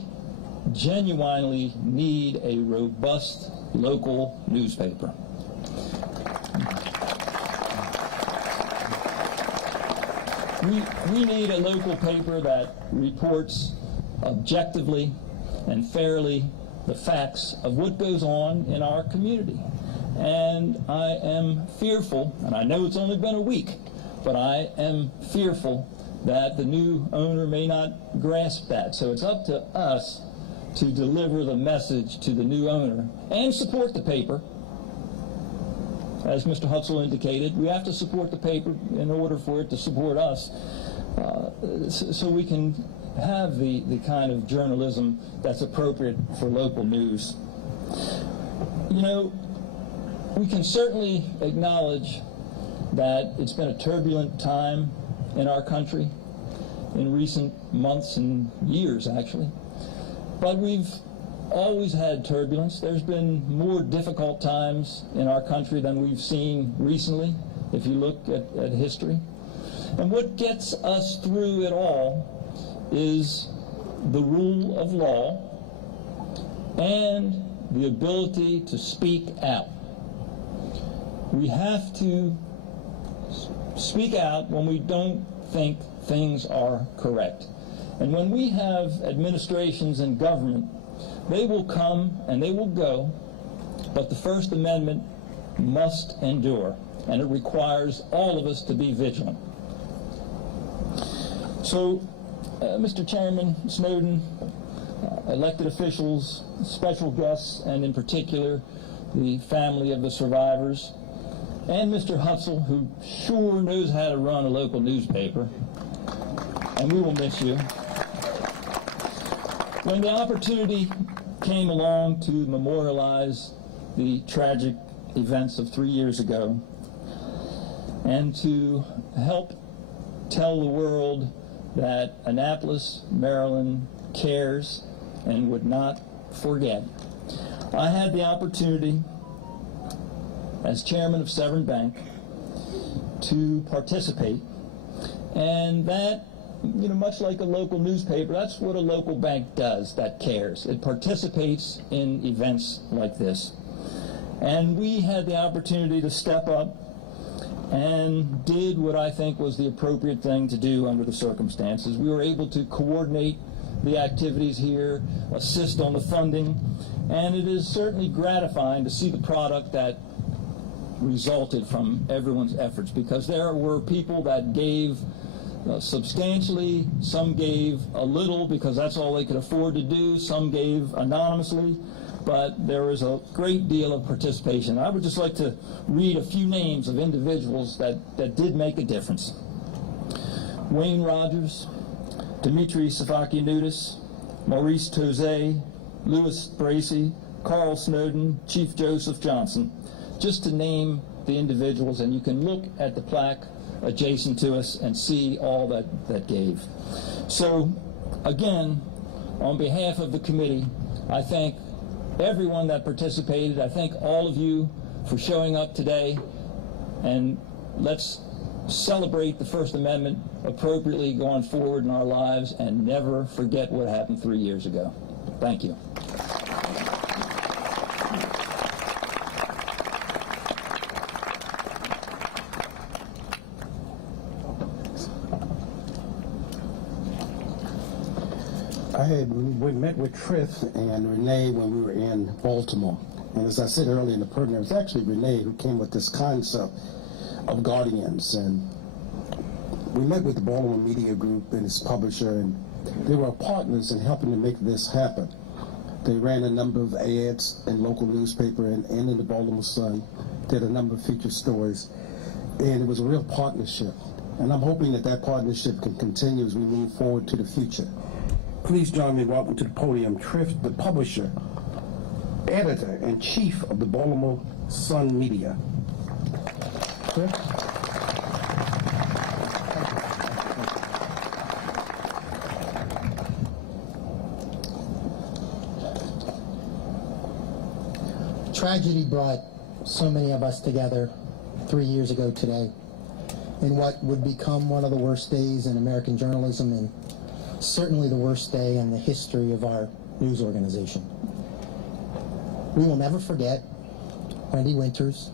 genuinely need a robust local newspaper. We need a local paper that reports objectively and fairly the facts of what goes on in our community. And I am fearful, and I know it's only been a week, but I am fearful that the new owner may not grasp that. So it's up to us to deliver the message to the new owner and support the paper. As Mr. Hutzel indicated, we have to support the paper in order for it to support us, so we can have the kind of journalism that's appropriate for local news. You know, we can certainly acknowledge that it's been a turbulent time in our country in recent months and years, actually. But we've always had turbulence. There's been more difficult times in our country than we've seen recently, if you look at history. And what gets us through it all is the rule of law and the ability to speak out. We have to speak out when we don't think things are correct. And when we have administrations in government, they will come and they will go, but the First Amendment must endure, and it requires all of us to be vigilant. So, Mr. Chairman, Snowden, elected officials, special guests, and in particular, the family of the survivors, and Mr. Hutzel, who sure knows how to run a local newspaper, and we will miss you. When the opportunity came along to memorialize the tragic events of 3 years ago and to help tell the world that Annapolis, Maryland cares and would not forget, I had the opportunity as chairman of Severn Bank to participate, and that, you know, much like a local newspaper, that's what a local bank does that cares. It participates in events like this. And we had the opportunity to step up and did what I think was the appropriate thing to do under the circumstances. We were able to coordinate the activities here, assist on the funding, and it is certainly gratifying to see the product that resulted from everyone's efforts, because there were people that gave substantially, some gave a little because that's all they could afford to do, some gave anonymously, but there was a great deal of participation. I would just like to read a few names of individuals that did make a difference. Wayne Rogers, Dimitri Safakianudis, Maurice Tozay, Louis Bracey, Carl Snowden, Chief Joseph Johnson, just to name the individuals, and you can look at the plaque adjacent to us and see all that gave. So, again, on behalf of the committee, I thank everyone that participated. I thank all of you for showing up today, and let's celebrate the First Amendment appropriately going forward in our lives and never forget what happened 3 years ago. Thank you. We met with Triff and Renee when we were in Baltimore. And as I said earlier in the program, it was actually Renee who came with this concept of guardians. And we met with the Baltimore Media Group and its publisher, and they were partners in helping to make this happen. They ran a number of ads in local newspaper and in the Baltimore Sun, did a number of feature stories, and it was a real partnership. And I'm hoping that that partnership can continue as we move forward to the future. Please join me in welcoming to the podium Triff, the publisher, editor, and chief of the Baltimore Sun Media. Triff? Tragedy brought so many of us together 3 years ago today in what would become one of the worst days in American journalism, and certainly the worst day in the history of our news organization. We will never forget Wendy Winters,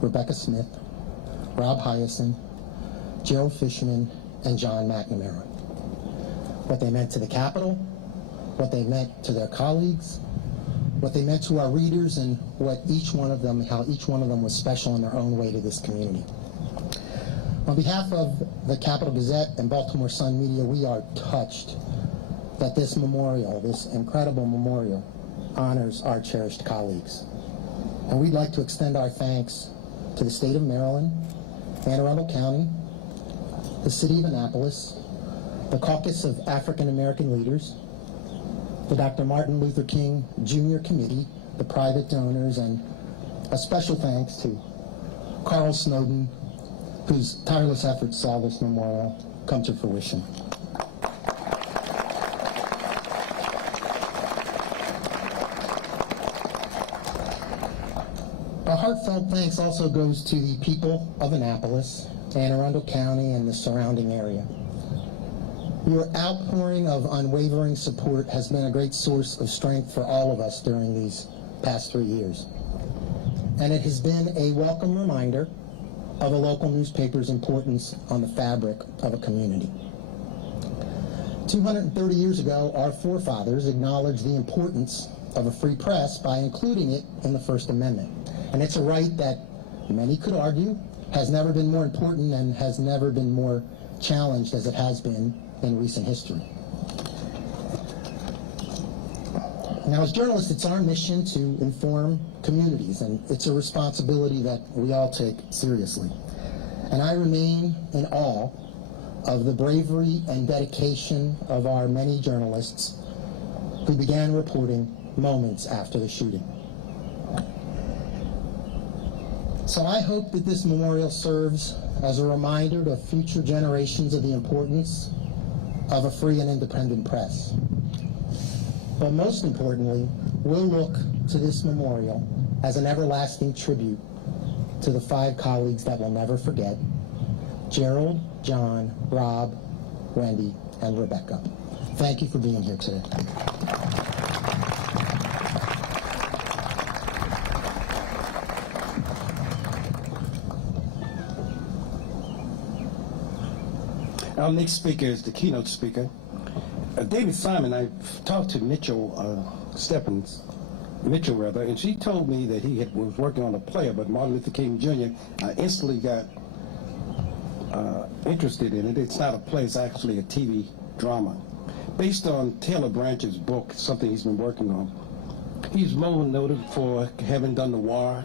Rebecca Smith, Rob Hyacin, Gerald Fishman, and John McNamara. What they meant to the Capitol, what they meant to their colleagues, what they meant to our readers, and what each one of them, how each one of them was special in their own way to this community. On behalf of the Capital Gazette and Baltimore Sun Media, we are touched that this memorial, this incredible memorial, honors our cherished colleagues. And we'd like to extend our thanks to the state of Maryland, Anne Arundel County, the city of Annapolis, the Caucus of African American Leaders, the Dr. Martin Luther King Jr. Committee, the private donors, and a special thanks to Carl Snowden, whose tireless efforts saw this memorial come to fruition. A heartfelt thanks also goes to the people of Annapolis, Anne Arundel County, and the surrounding area. Your outpouring of unwavering support has been a great source of strength for all of us during these past 3 years. And it has been a welcome reminder of a local newspaper's importance on the fabric of a community. 230 years ago, our forefathers acknowledged the importance of a free press by including it in the First Amendment. And it's a right that many could argue has never been more important and has never been more challenged as it has been in recent history. Now, as journalists, it's our mission to inform communities, and it's a responsibility that we all take seriously. And I remain in awe of the bravery and dedication of our many journalists who began reporting moments after the shooting. So I hope that this memorial serves as a reminder to future generations of the importance of a free and independent press. But most importantly, we'll look to this memorial as an everlasting tribute to the 5 colleagues that we'll never forget: Gerald, John, Rob, Wendy, and Rebecca. Thank you for being here today. Our next speaker is the keynote speaker, David Simon. I talked to Mitchell and she told me that he was working on a play about Martin Luther King Jr. I instantly got interested in it. It's not a play, it's actually a TV drama based on Taylor Branch's book, something he's been working on. He's more noted for having done The Wire.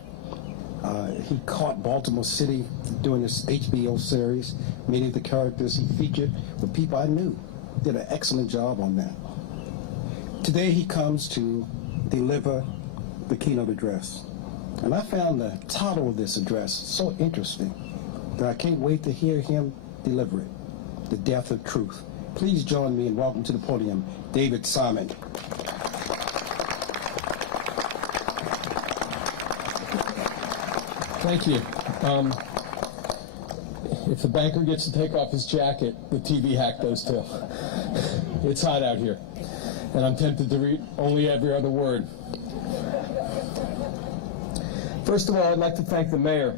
He caught Baltimore City doing this HBO series. Many of the characters he featured were people I knew. Did an excellent job on that. Today he comes to deliver the keynote address. And I found the title of this address so interesting that I can't wait to hear him deliver it. The Death of Truth. Please join me in welcome to the podium, David Simon. Thank you. If the banker gets to take off his jacket, the TV hack does too. It's hot out here, and I'm tempted to read only every other word. First of all, I'd like to thank the mayor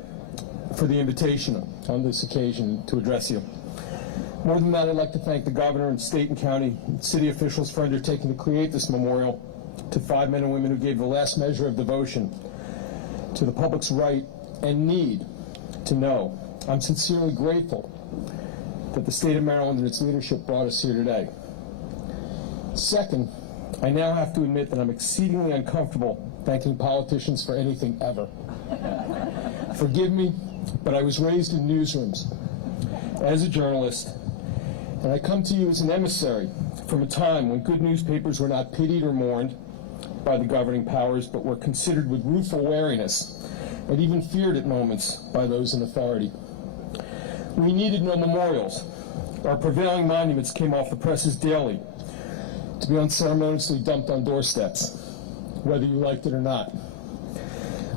for the invitation on this occasion to address you. More than that, I'd like to thank the governor and state and county and city officials for undertaking to create this memorial to 5 men and women who gave the last measure of devotion to the public's right and need to know. I'm sincerely grateful that the state of Maryland and its leadership brought us here today. Second, I now have to admit that I'm exceedingly uncomfortable thanking politicians for anything ever. Forgive me, but I was raised in newsrooms as a journalist, and I come to you as an emissary from a time when good newspapers were not pitied or mourned by the governing powers, but were considered with rueful wariness and even feared at moments by those in authority. We needed no memorials. Our prevailing monuments came off the presses daily to be unceremoniously dumped on doorsteps, whether you liked it or not.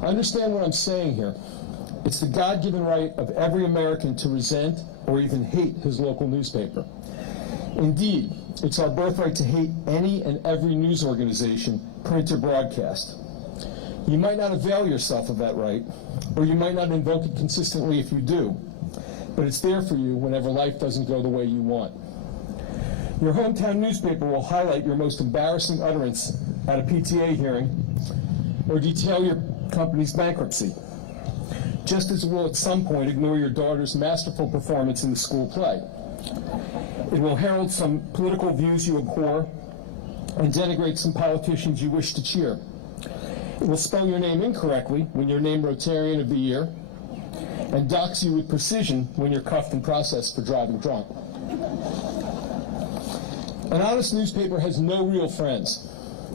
Understand what I'm saying here. It's the God-given right of every American to resent or even hate his local newspaper. Indeed, it's our birthright to hate any and every news organization, print or broadcast. You might not avail yourself of that right, or you might not invoke it consistently if you do, but it's there for you whenever life doesn't go the way you want. Your hometown newspaper will highlight your most embarrassing utterance at a PTA hearing, or detail your company's bankruptcy, just as it will at some point ignore your daughter's masterful performance in the school play. It will herald some political views you abhor, and denigrate some politicians you wish to cheer. It will spell your name incorrectly when you're named Rotarian of the Year, and dox you with precision when you're cuffed and processed for driving drunk. An honest newspaper has no real friends,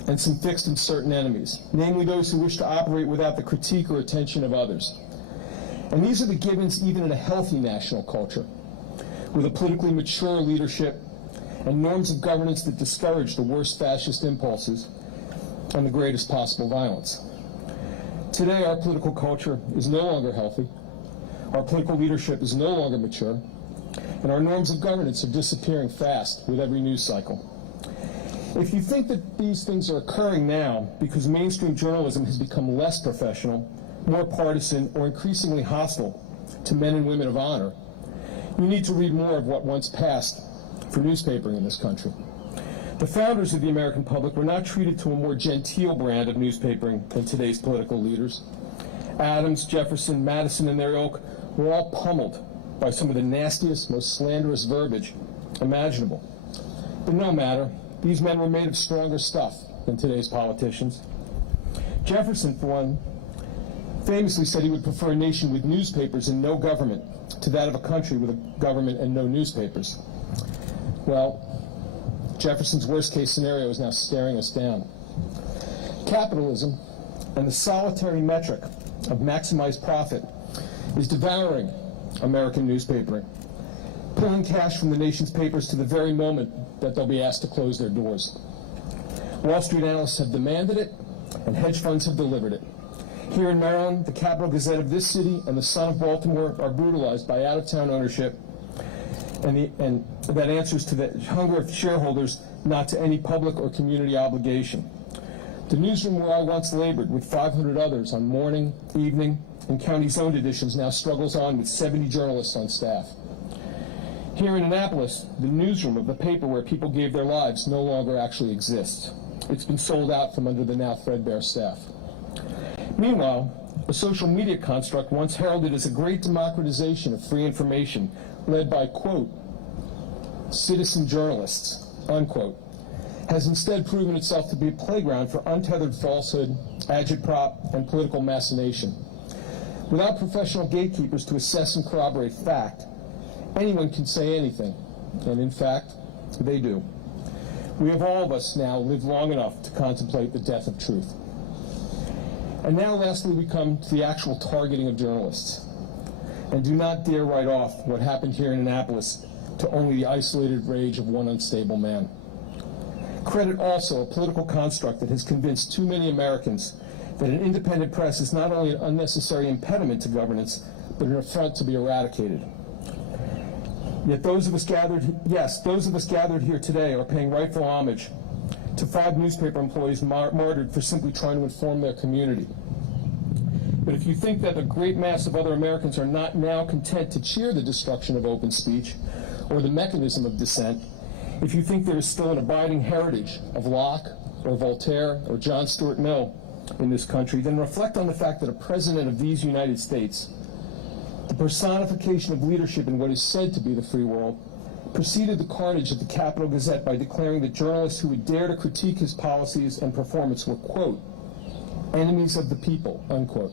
and some fixed and certain enemies, namely those who wish to operate without the critique or attention of others. And these are the givens even in a healthy national culture, with a politically mature leadership and norms of governance that discourage the worst fascist impulses and the greatest possible violence. Today, our political culture is no longer healthy, our political leadership is no longer mature, and our norms of governance are disappearing fast with every news cycle. If you think that these things are occurring now because mainstream journalism has become less professional, more partisan, or increasingly hostile to men and women of honor, you need to read more of what once passed for newspapering in this country. The founders of the American public were not treated to a more genteel brand of newspapering than today's political leaders. Adams, Jefferson, Madison, and their ilk were all pummeled by some of the nastiest, most slanderous verbiage imaginable. But no matter, these men were made of stronger stuff than today's politicians. Jefferson, for one, famously said he would prefer a nation with newspapers and no government to that of a country with a government and no newspapers. Well, Jefferson's worst-case scenario is now staring us down. Capitalism and the solitary metric of maximized profit is devouring American newspapering, pulling cash from the nation's papers to the very moment that they'll be asked to close their doors. Wall Street analysts have demanded it, and hedge funds have delivered it. Here in Maryland, the Capital Gazette of this city and the Sun of Baltimore are brutalized by out-of-town ownership, and that answers to the hunger of shareholders, not to any public or community obligation. The newsroom where I once labored with 500 others on morning, evening, and county-zoned editions now struggles on with 70 journalists on staff. Here in Annapolis, the newsroom of the paper where people gave their lives no longer actually exists. It's been sold out from under the now threadbare staff. Meanwhile, a social media construct once heralded as a great democratization of free information, led by, quote, citizen journalists, unquote, has instead proven itself to be a playground for untethered falsehood, agitprop, and political machination. Without professional gatekeepers to assess and corroborate fact, anyone can say anything, and in fact, they do. We have all of us now lived long enough to contemplate the death of truth. And now, lastly, we come to the actual targeting of journalists. And do not dare write off what happened here in Annapolis to only the isolated rage of one unstable man. Credit also a political construct that has convinced too many Americans that an independent press is not only an unnecessary impediment to governance, but an affront to be eradicated. Yet those of us gathered here today are paying rightful homage to 5 newspaper employees martyred for simply trying to inform their community. But if you think that a great mass of other Americans are not now content to cheer the destruction of open speech or the mechanism of dissent, if you think there is still an abiding heritage of Locke or Voltaire or John Stuart Mill in this country, then reflect on the fact that a president of these United States, the personification of leadership in what is said to be the free world, preceded the carnage at the Capital Gazette by declaring that journalists who would dare to critique his policies and performance were, quote, enemies of the people, unquote,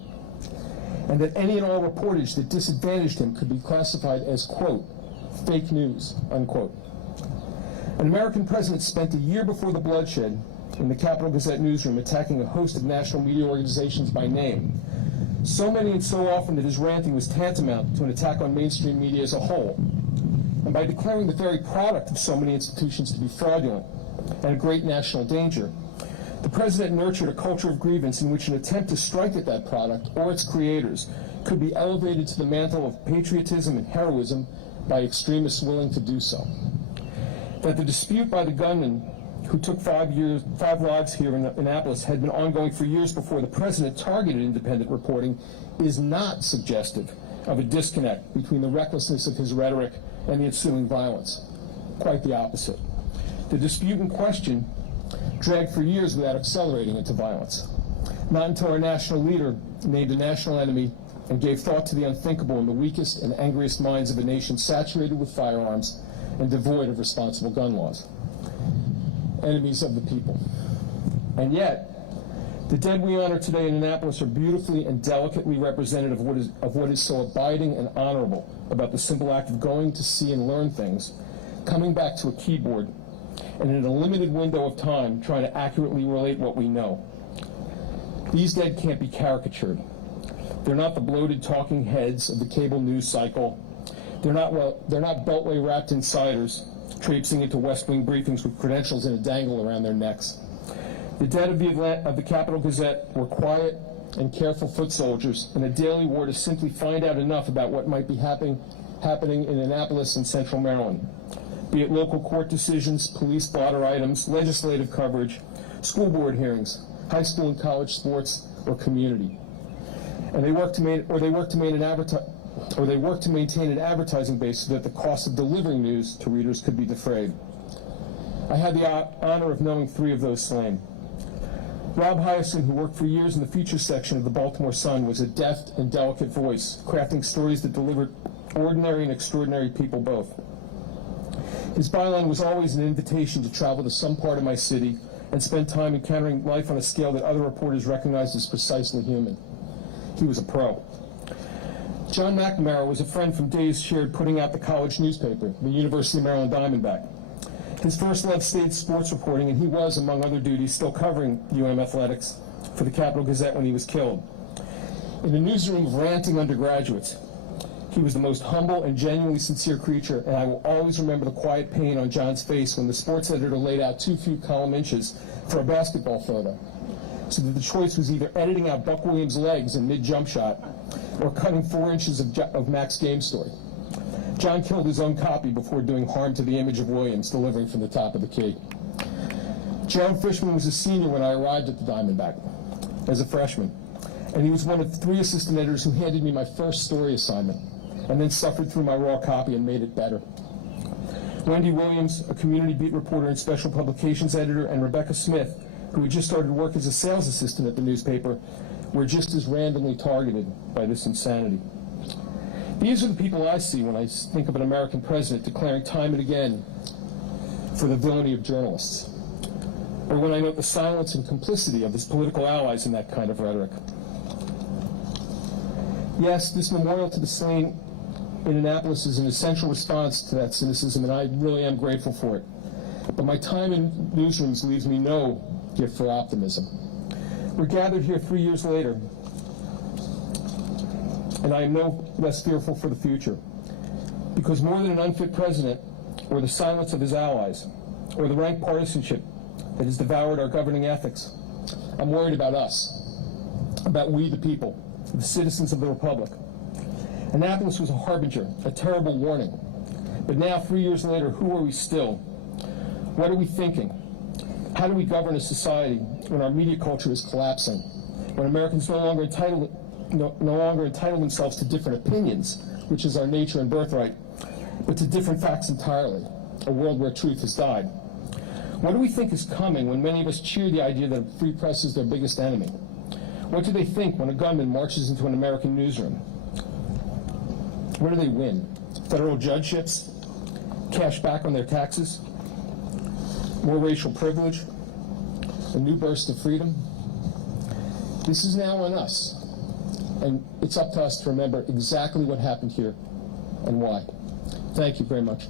and that any and all reportage that disadvantaged him could be classified as, quote, fake news, unquote. An American president spent a year before the bloodshed in the Capital Gazette newsroom attacking a host of national media organizations by name, so many and so often that his ranting was tantamount to an attack on mainstream media as a whole, and by declaring the very product of so many institutions to be fraudulent and a great national danger, the president nurtured a culture of grievance in which an attempt to strike at that product or its creators could be elevated to the mantle of patriotism and heroism by extremists willing to do so. That the dispute by the gunman who took 5 lives here in Annapolis had been ongoing for years before the president targeted independent reporting is not suggestive of a disconnect between the recklessness of his rhetoric and the ensuing violence. Quite the opposite. The dispute in question dragged for years without accelerating into violence. Not until our national leader named a national enemy and gave thought to the unthinkable in the weakest and angriest minds of a nation saturated with firearms and devoid of responsible gun laws. enemies of the people. And yet, the dead we honor today in Annapolis are beautifully and delicately representative of what is so abiding and honorable about the simple act of going to see and learn things, coming back to a keyboard, and in a limited window of time trying to accurately relate what we know. These dead can't be caricatured. They're not the bloated talking heads of the cable news cycle. They're not beltway-wrapped insiders traipsing into West Wing briefings with credentials in a dangle around their necks. The dead of the Capital Gazette were quiet and careful foot soldiers in a daily war to simply find out enough about what might be happening in Annapolis and Central Maryland, be it local court decisions, police blotter items, legislative coverage, school board hearings, high school and college sports, or community. And they work to maintain an advertising base so that the cost of delivering news to readers could be defrayed. I had the honor of knowing 3 of those slain. Rob Hyacin, who worked for years in the feature section of the Baltimore Sun, was a deft and delicate voice, crafting stories that delivered ordinary and extraordinary people both. His byline was always an invitation to travel to some part of my city and spend time encountering life on a scale that other reporters recognized as precisely human. He was a pro. John McNamara was a friend from days shared putting out the college newspaper, the University of Maryland Diamondback. His first love stayed sports reporting, and he was, among other duties, still covering UM athletics for the Capital Gazette when he was killed. In a newsroom of ranting undergraduates, he was the most humble and genuinely sincere creature, and I will always remember the quiet pain on John's face when the sports editor laid out too few column inches for a basketball photo, so that the choice was either editing out Buck Williams' legs in mid-jump shot or cutting 4 inches of Mac's game story. John killed his own copy before doing harm to the image of Williams delivering from the top of the key. Gerald Fishman was a senior when I arrived at the Diamondback as a freshman, and he was one of 3 assistant editors who handed me my first story assignment and then suffered through my raw copy and made it better. Wendy Williams, a community beat reporter and special publications editor, and Rebecca Smith, who had just started work as a sales assistant at the newspaper, were just as randomly targeted by this insanity. These are the people I see when I think of an American president declaring time and again for the villainy of journalists, or when I note the silence and complicity of his political allies in that kind of rhetoric. Yes, this memorial to the slain in Annapolis is an essential response to that cynicism, and I really am grateful for it. But my time in newsrooms leaves me no gift for optimism. We're gathered here 3 years later, and I am no less fearful for the future. Because more than an unfit president, or the silence of his allies, or the rank partisanship that has devoured our governing ethics, I'm worried about us, about we the people, the citizens of the Republic. Annapolis was a harbinger, a terrible warning. But now, 3 years later, who are we still? What are we thinking? How do we govern a society when our media culture is collapsing, when Americans no longer entitle themselves to different opinions, which is our nature and birthright, but to different facts entirely, a world where truth has died? What do we think is coming when many of us cheer the idea that a free press is their biggest enemy? What do they think when a gunman marches into an American newsroom? What do they win? Federal judgeships? Cash back on their taxes? More racial privilege? A new burst of freedom? This is now on us, and it's up to us to remember exactly what happened here and why. Thank you very much.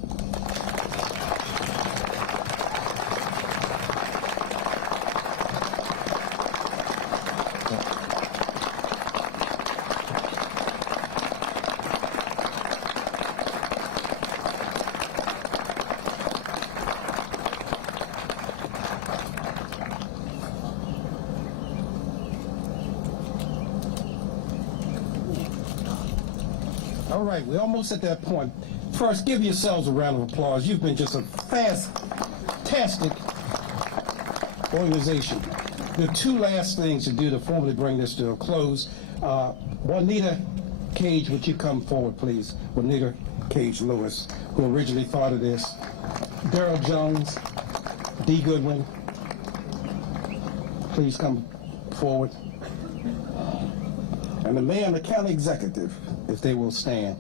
All right, we're almost at that point. First, give yourselves a round of applause. You've been just a fantastic organization. There are 2 last things to do to formally bring this to a close. Juanita Cage, would you come forward, please? Juanita Cage Lewis, who originally thought of this. Daryl Jones, D. Goodwin, please come forward. And the mayor and the county executive, if they will stand.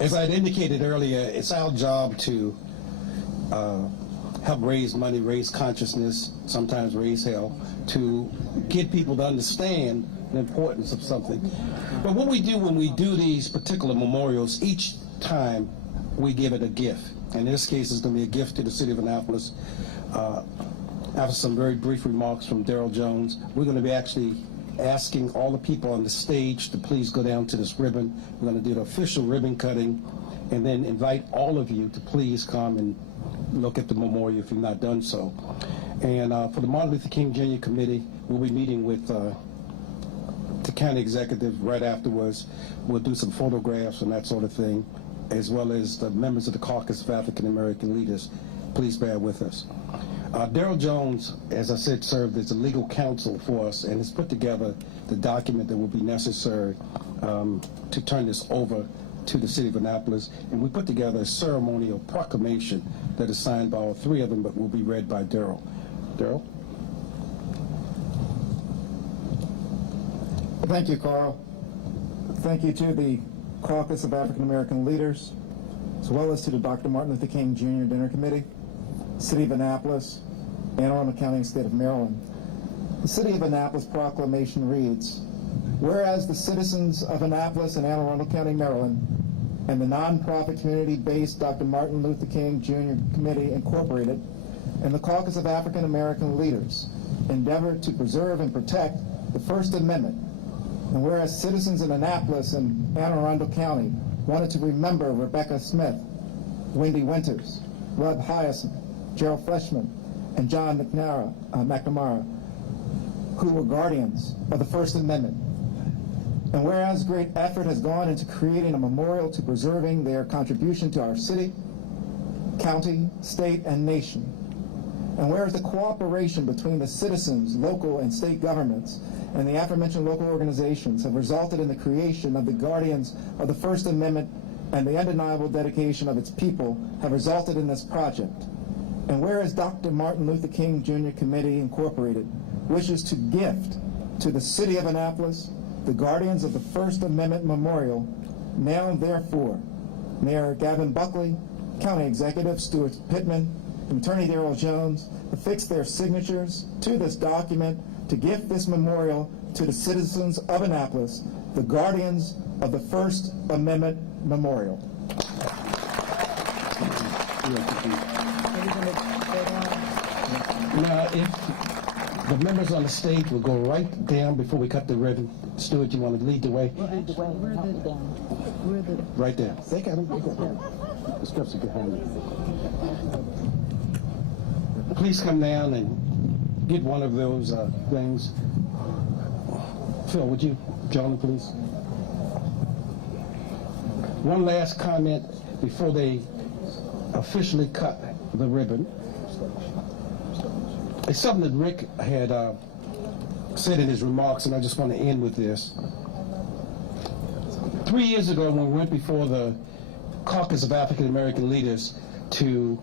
As I had indicated earlier, it's our job to help raise money, raise consciousness, sometimes raise hell, to get people to understand the importance of something. But what we do when we do these particular memorials, each time we give it a gift. In this case, it's going to be a gift to the city of Annapolis. After some very brief remarks from Daryl Jones, we're going to be actually asking all the people on the stage to please go down to this ribbon. We're going to do the official ribbon cutting and then invite all of you to please come and look at the memorial if you've not done so. And for the Martin Luther King Jr. Committee, we'll be meeting with the county executive right afterwards. We'll do some photographs and that sort of thing, as well as the members of the Caucus of African American Leaders. Please bear with us. Daryl Jones, as I said, served as a legal counsel for us and has put together the document that will be necessary to turn this over to the city of Annapolis. And we put together a ceremonial proclamation that is signed by all three of them, but will be read by Daryl. Daryl? Thank you, Carl. Thank you to the Caucus of African American Leaders, as well as to the Dr. Martin Luther King Jr. Dinner Committee, City of Annapolis, Anne Arundel County and State of Maryland. The City of Annapolis proclamation reads, whereas the citizens of Annapolis and Anne Arundel County, Maryland, and the nonprofit community-based Dr. Martin Luther King Jr. Committee Incorporated and the Caucus of African American Leaders endeavor to preserve and protect the First Amendment, and whereas citizens in Annapolis and Anne Arundel County wanted to remember Rebecca Smith, Wendy Winters, Rub Hyacinth, Gerald Fleshman, and John McNamara, who were guardians of the First Amendment. And whereas great effort has gone into creating a memorial to preserving their contribution to our city, county, state, and nation. And whereas the cooperation between the citizens, local and state governments, and the aforementioned local organizations have resulted in the creation of the guardians of the First Amendment and the undeniable dedication of its people have resulted in this project. And whereas Dr. Martin Luther King Jr. Committee Incorporated wishes to gift to the City of Annapolis the guardians of the First Amendment Memorial, now and therefore, Mayor Gavin Buckley, County Executive Stuart Pittman, and Attorney Daryl Jones affix their signatures to this document to gift this memorial to the citizens of Annapolis, the guardians of the First Amendment Memorial. Now, if the members on the stage will go right down before we cut the ribbon. Stuart, you want to lead the way? Right there. They got them. The steps are behind you. Please come down and get one of those things. Phil, would you join, please? One last comment before they officially cut the ribbon. It's something that Rick had said in his remarks, and I just want to end with this. 3 years ago, when we went before the Caucus of African American Leaders to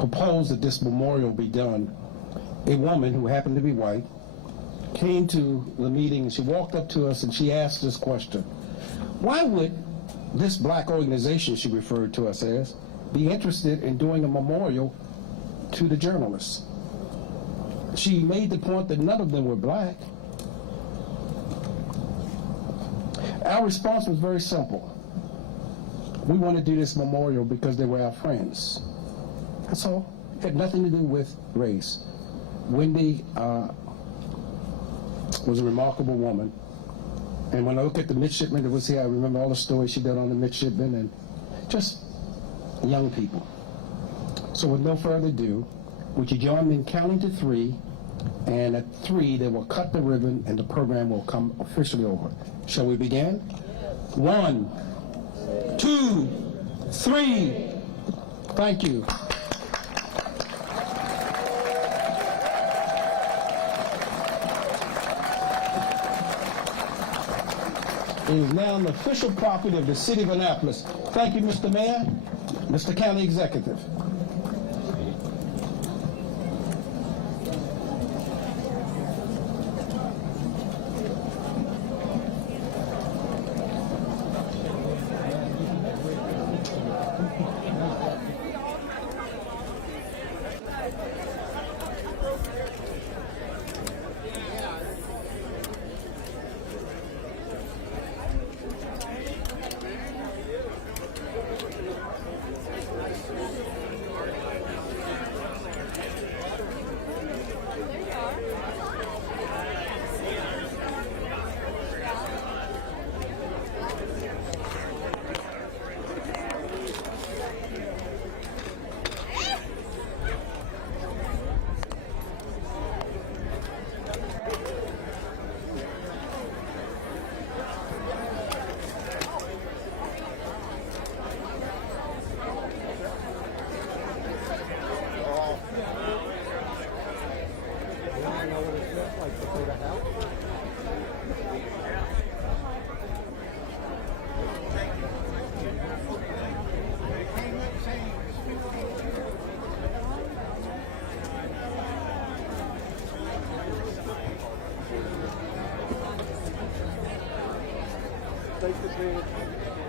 propose that this memorial be done, a woman who happened to be white came to the meeting and she walked up to us and she asked this question: why would this black organization, she referred to us as, be interested in doing a memorial to the journalists? She made the point that none of them were black. Our response was very simple. We want to do this memorial because they were our friends. That's all. It had nothing to do with race. Wendy was a remarkable woman. And when I look at the midshipman that was here, I remember all the stories she did on the midshipmen and just young people. So with no further ado, would you join me in counting to 3? And at 3, they will cut the ribbon and the program will come officially over. Shall we begin? 1, 2, 3. Thank you. It is now an official property of the City of Annapolis. Thank you, Mr. Mayor, Mr. County Executive. Take the page.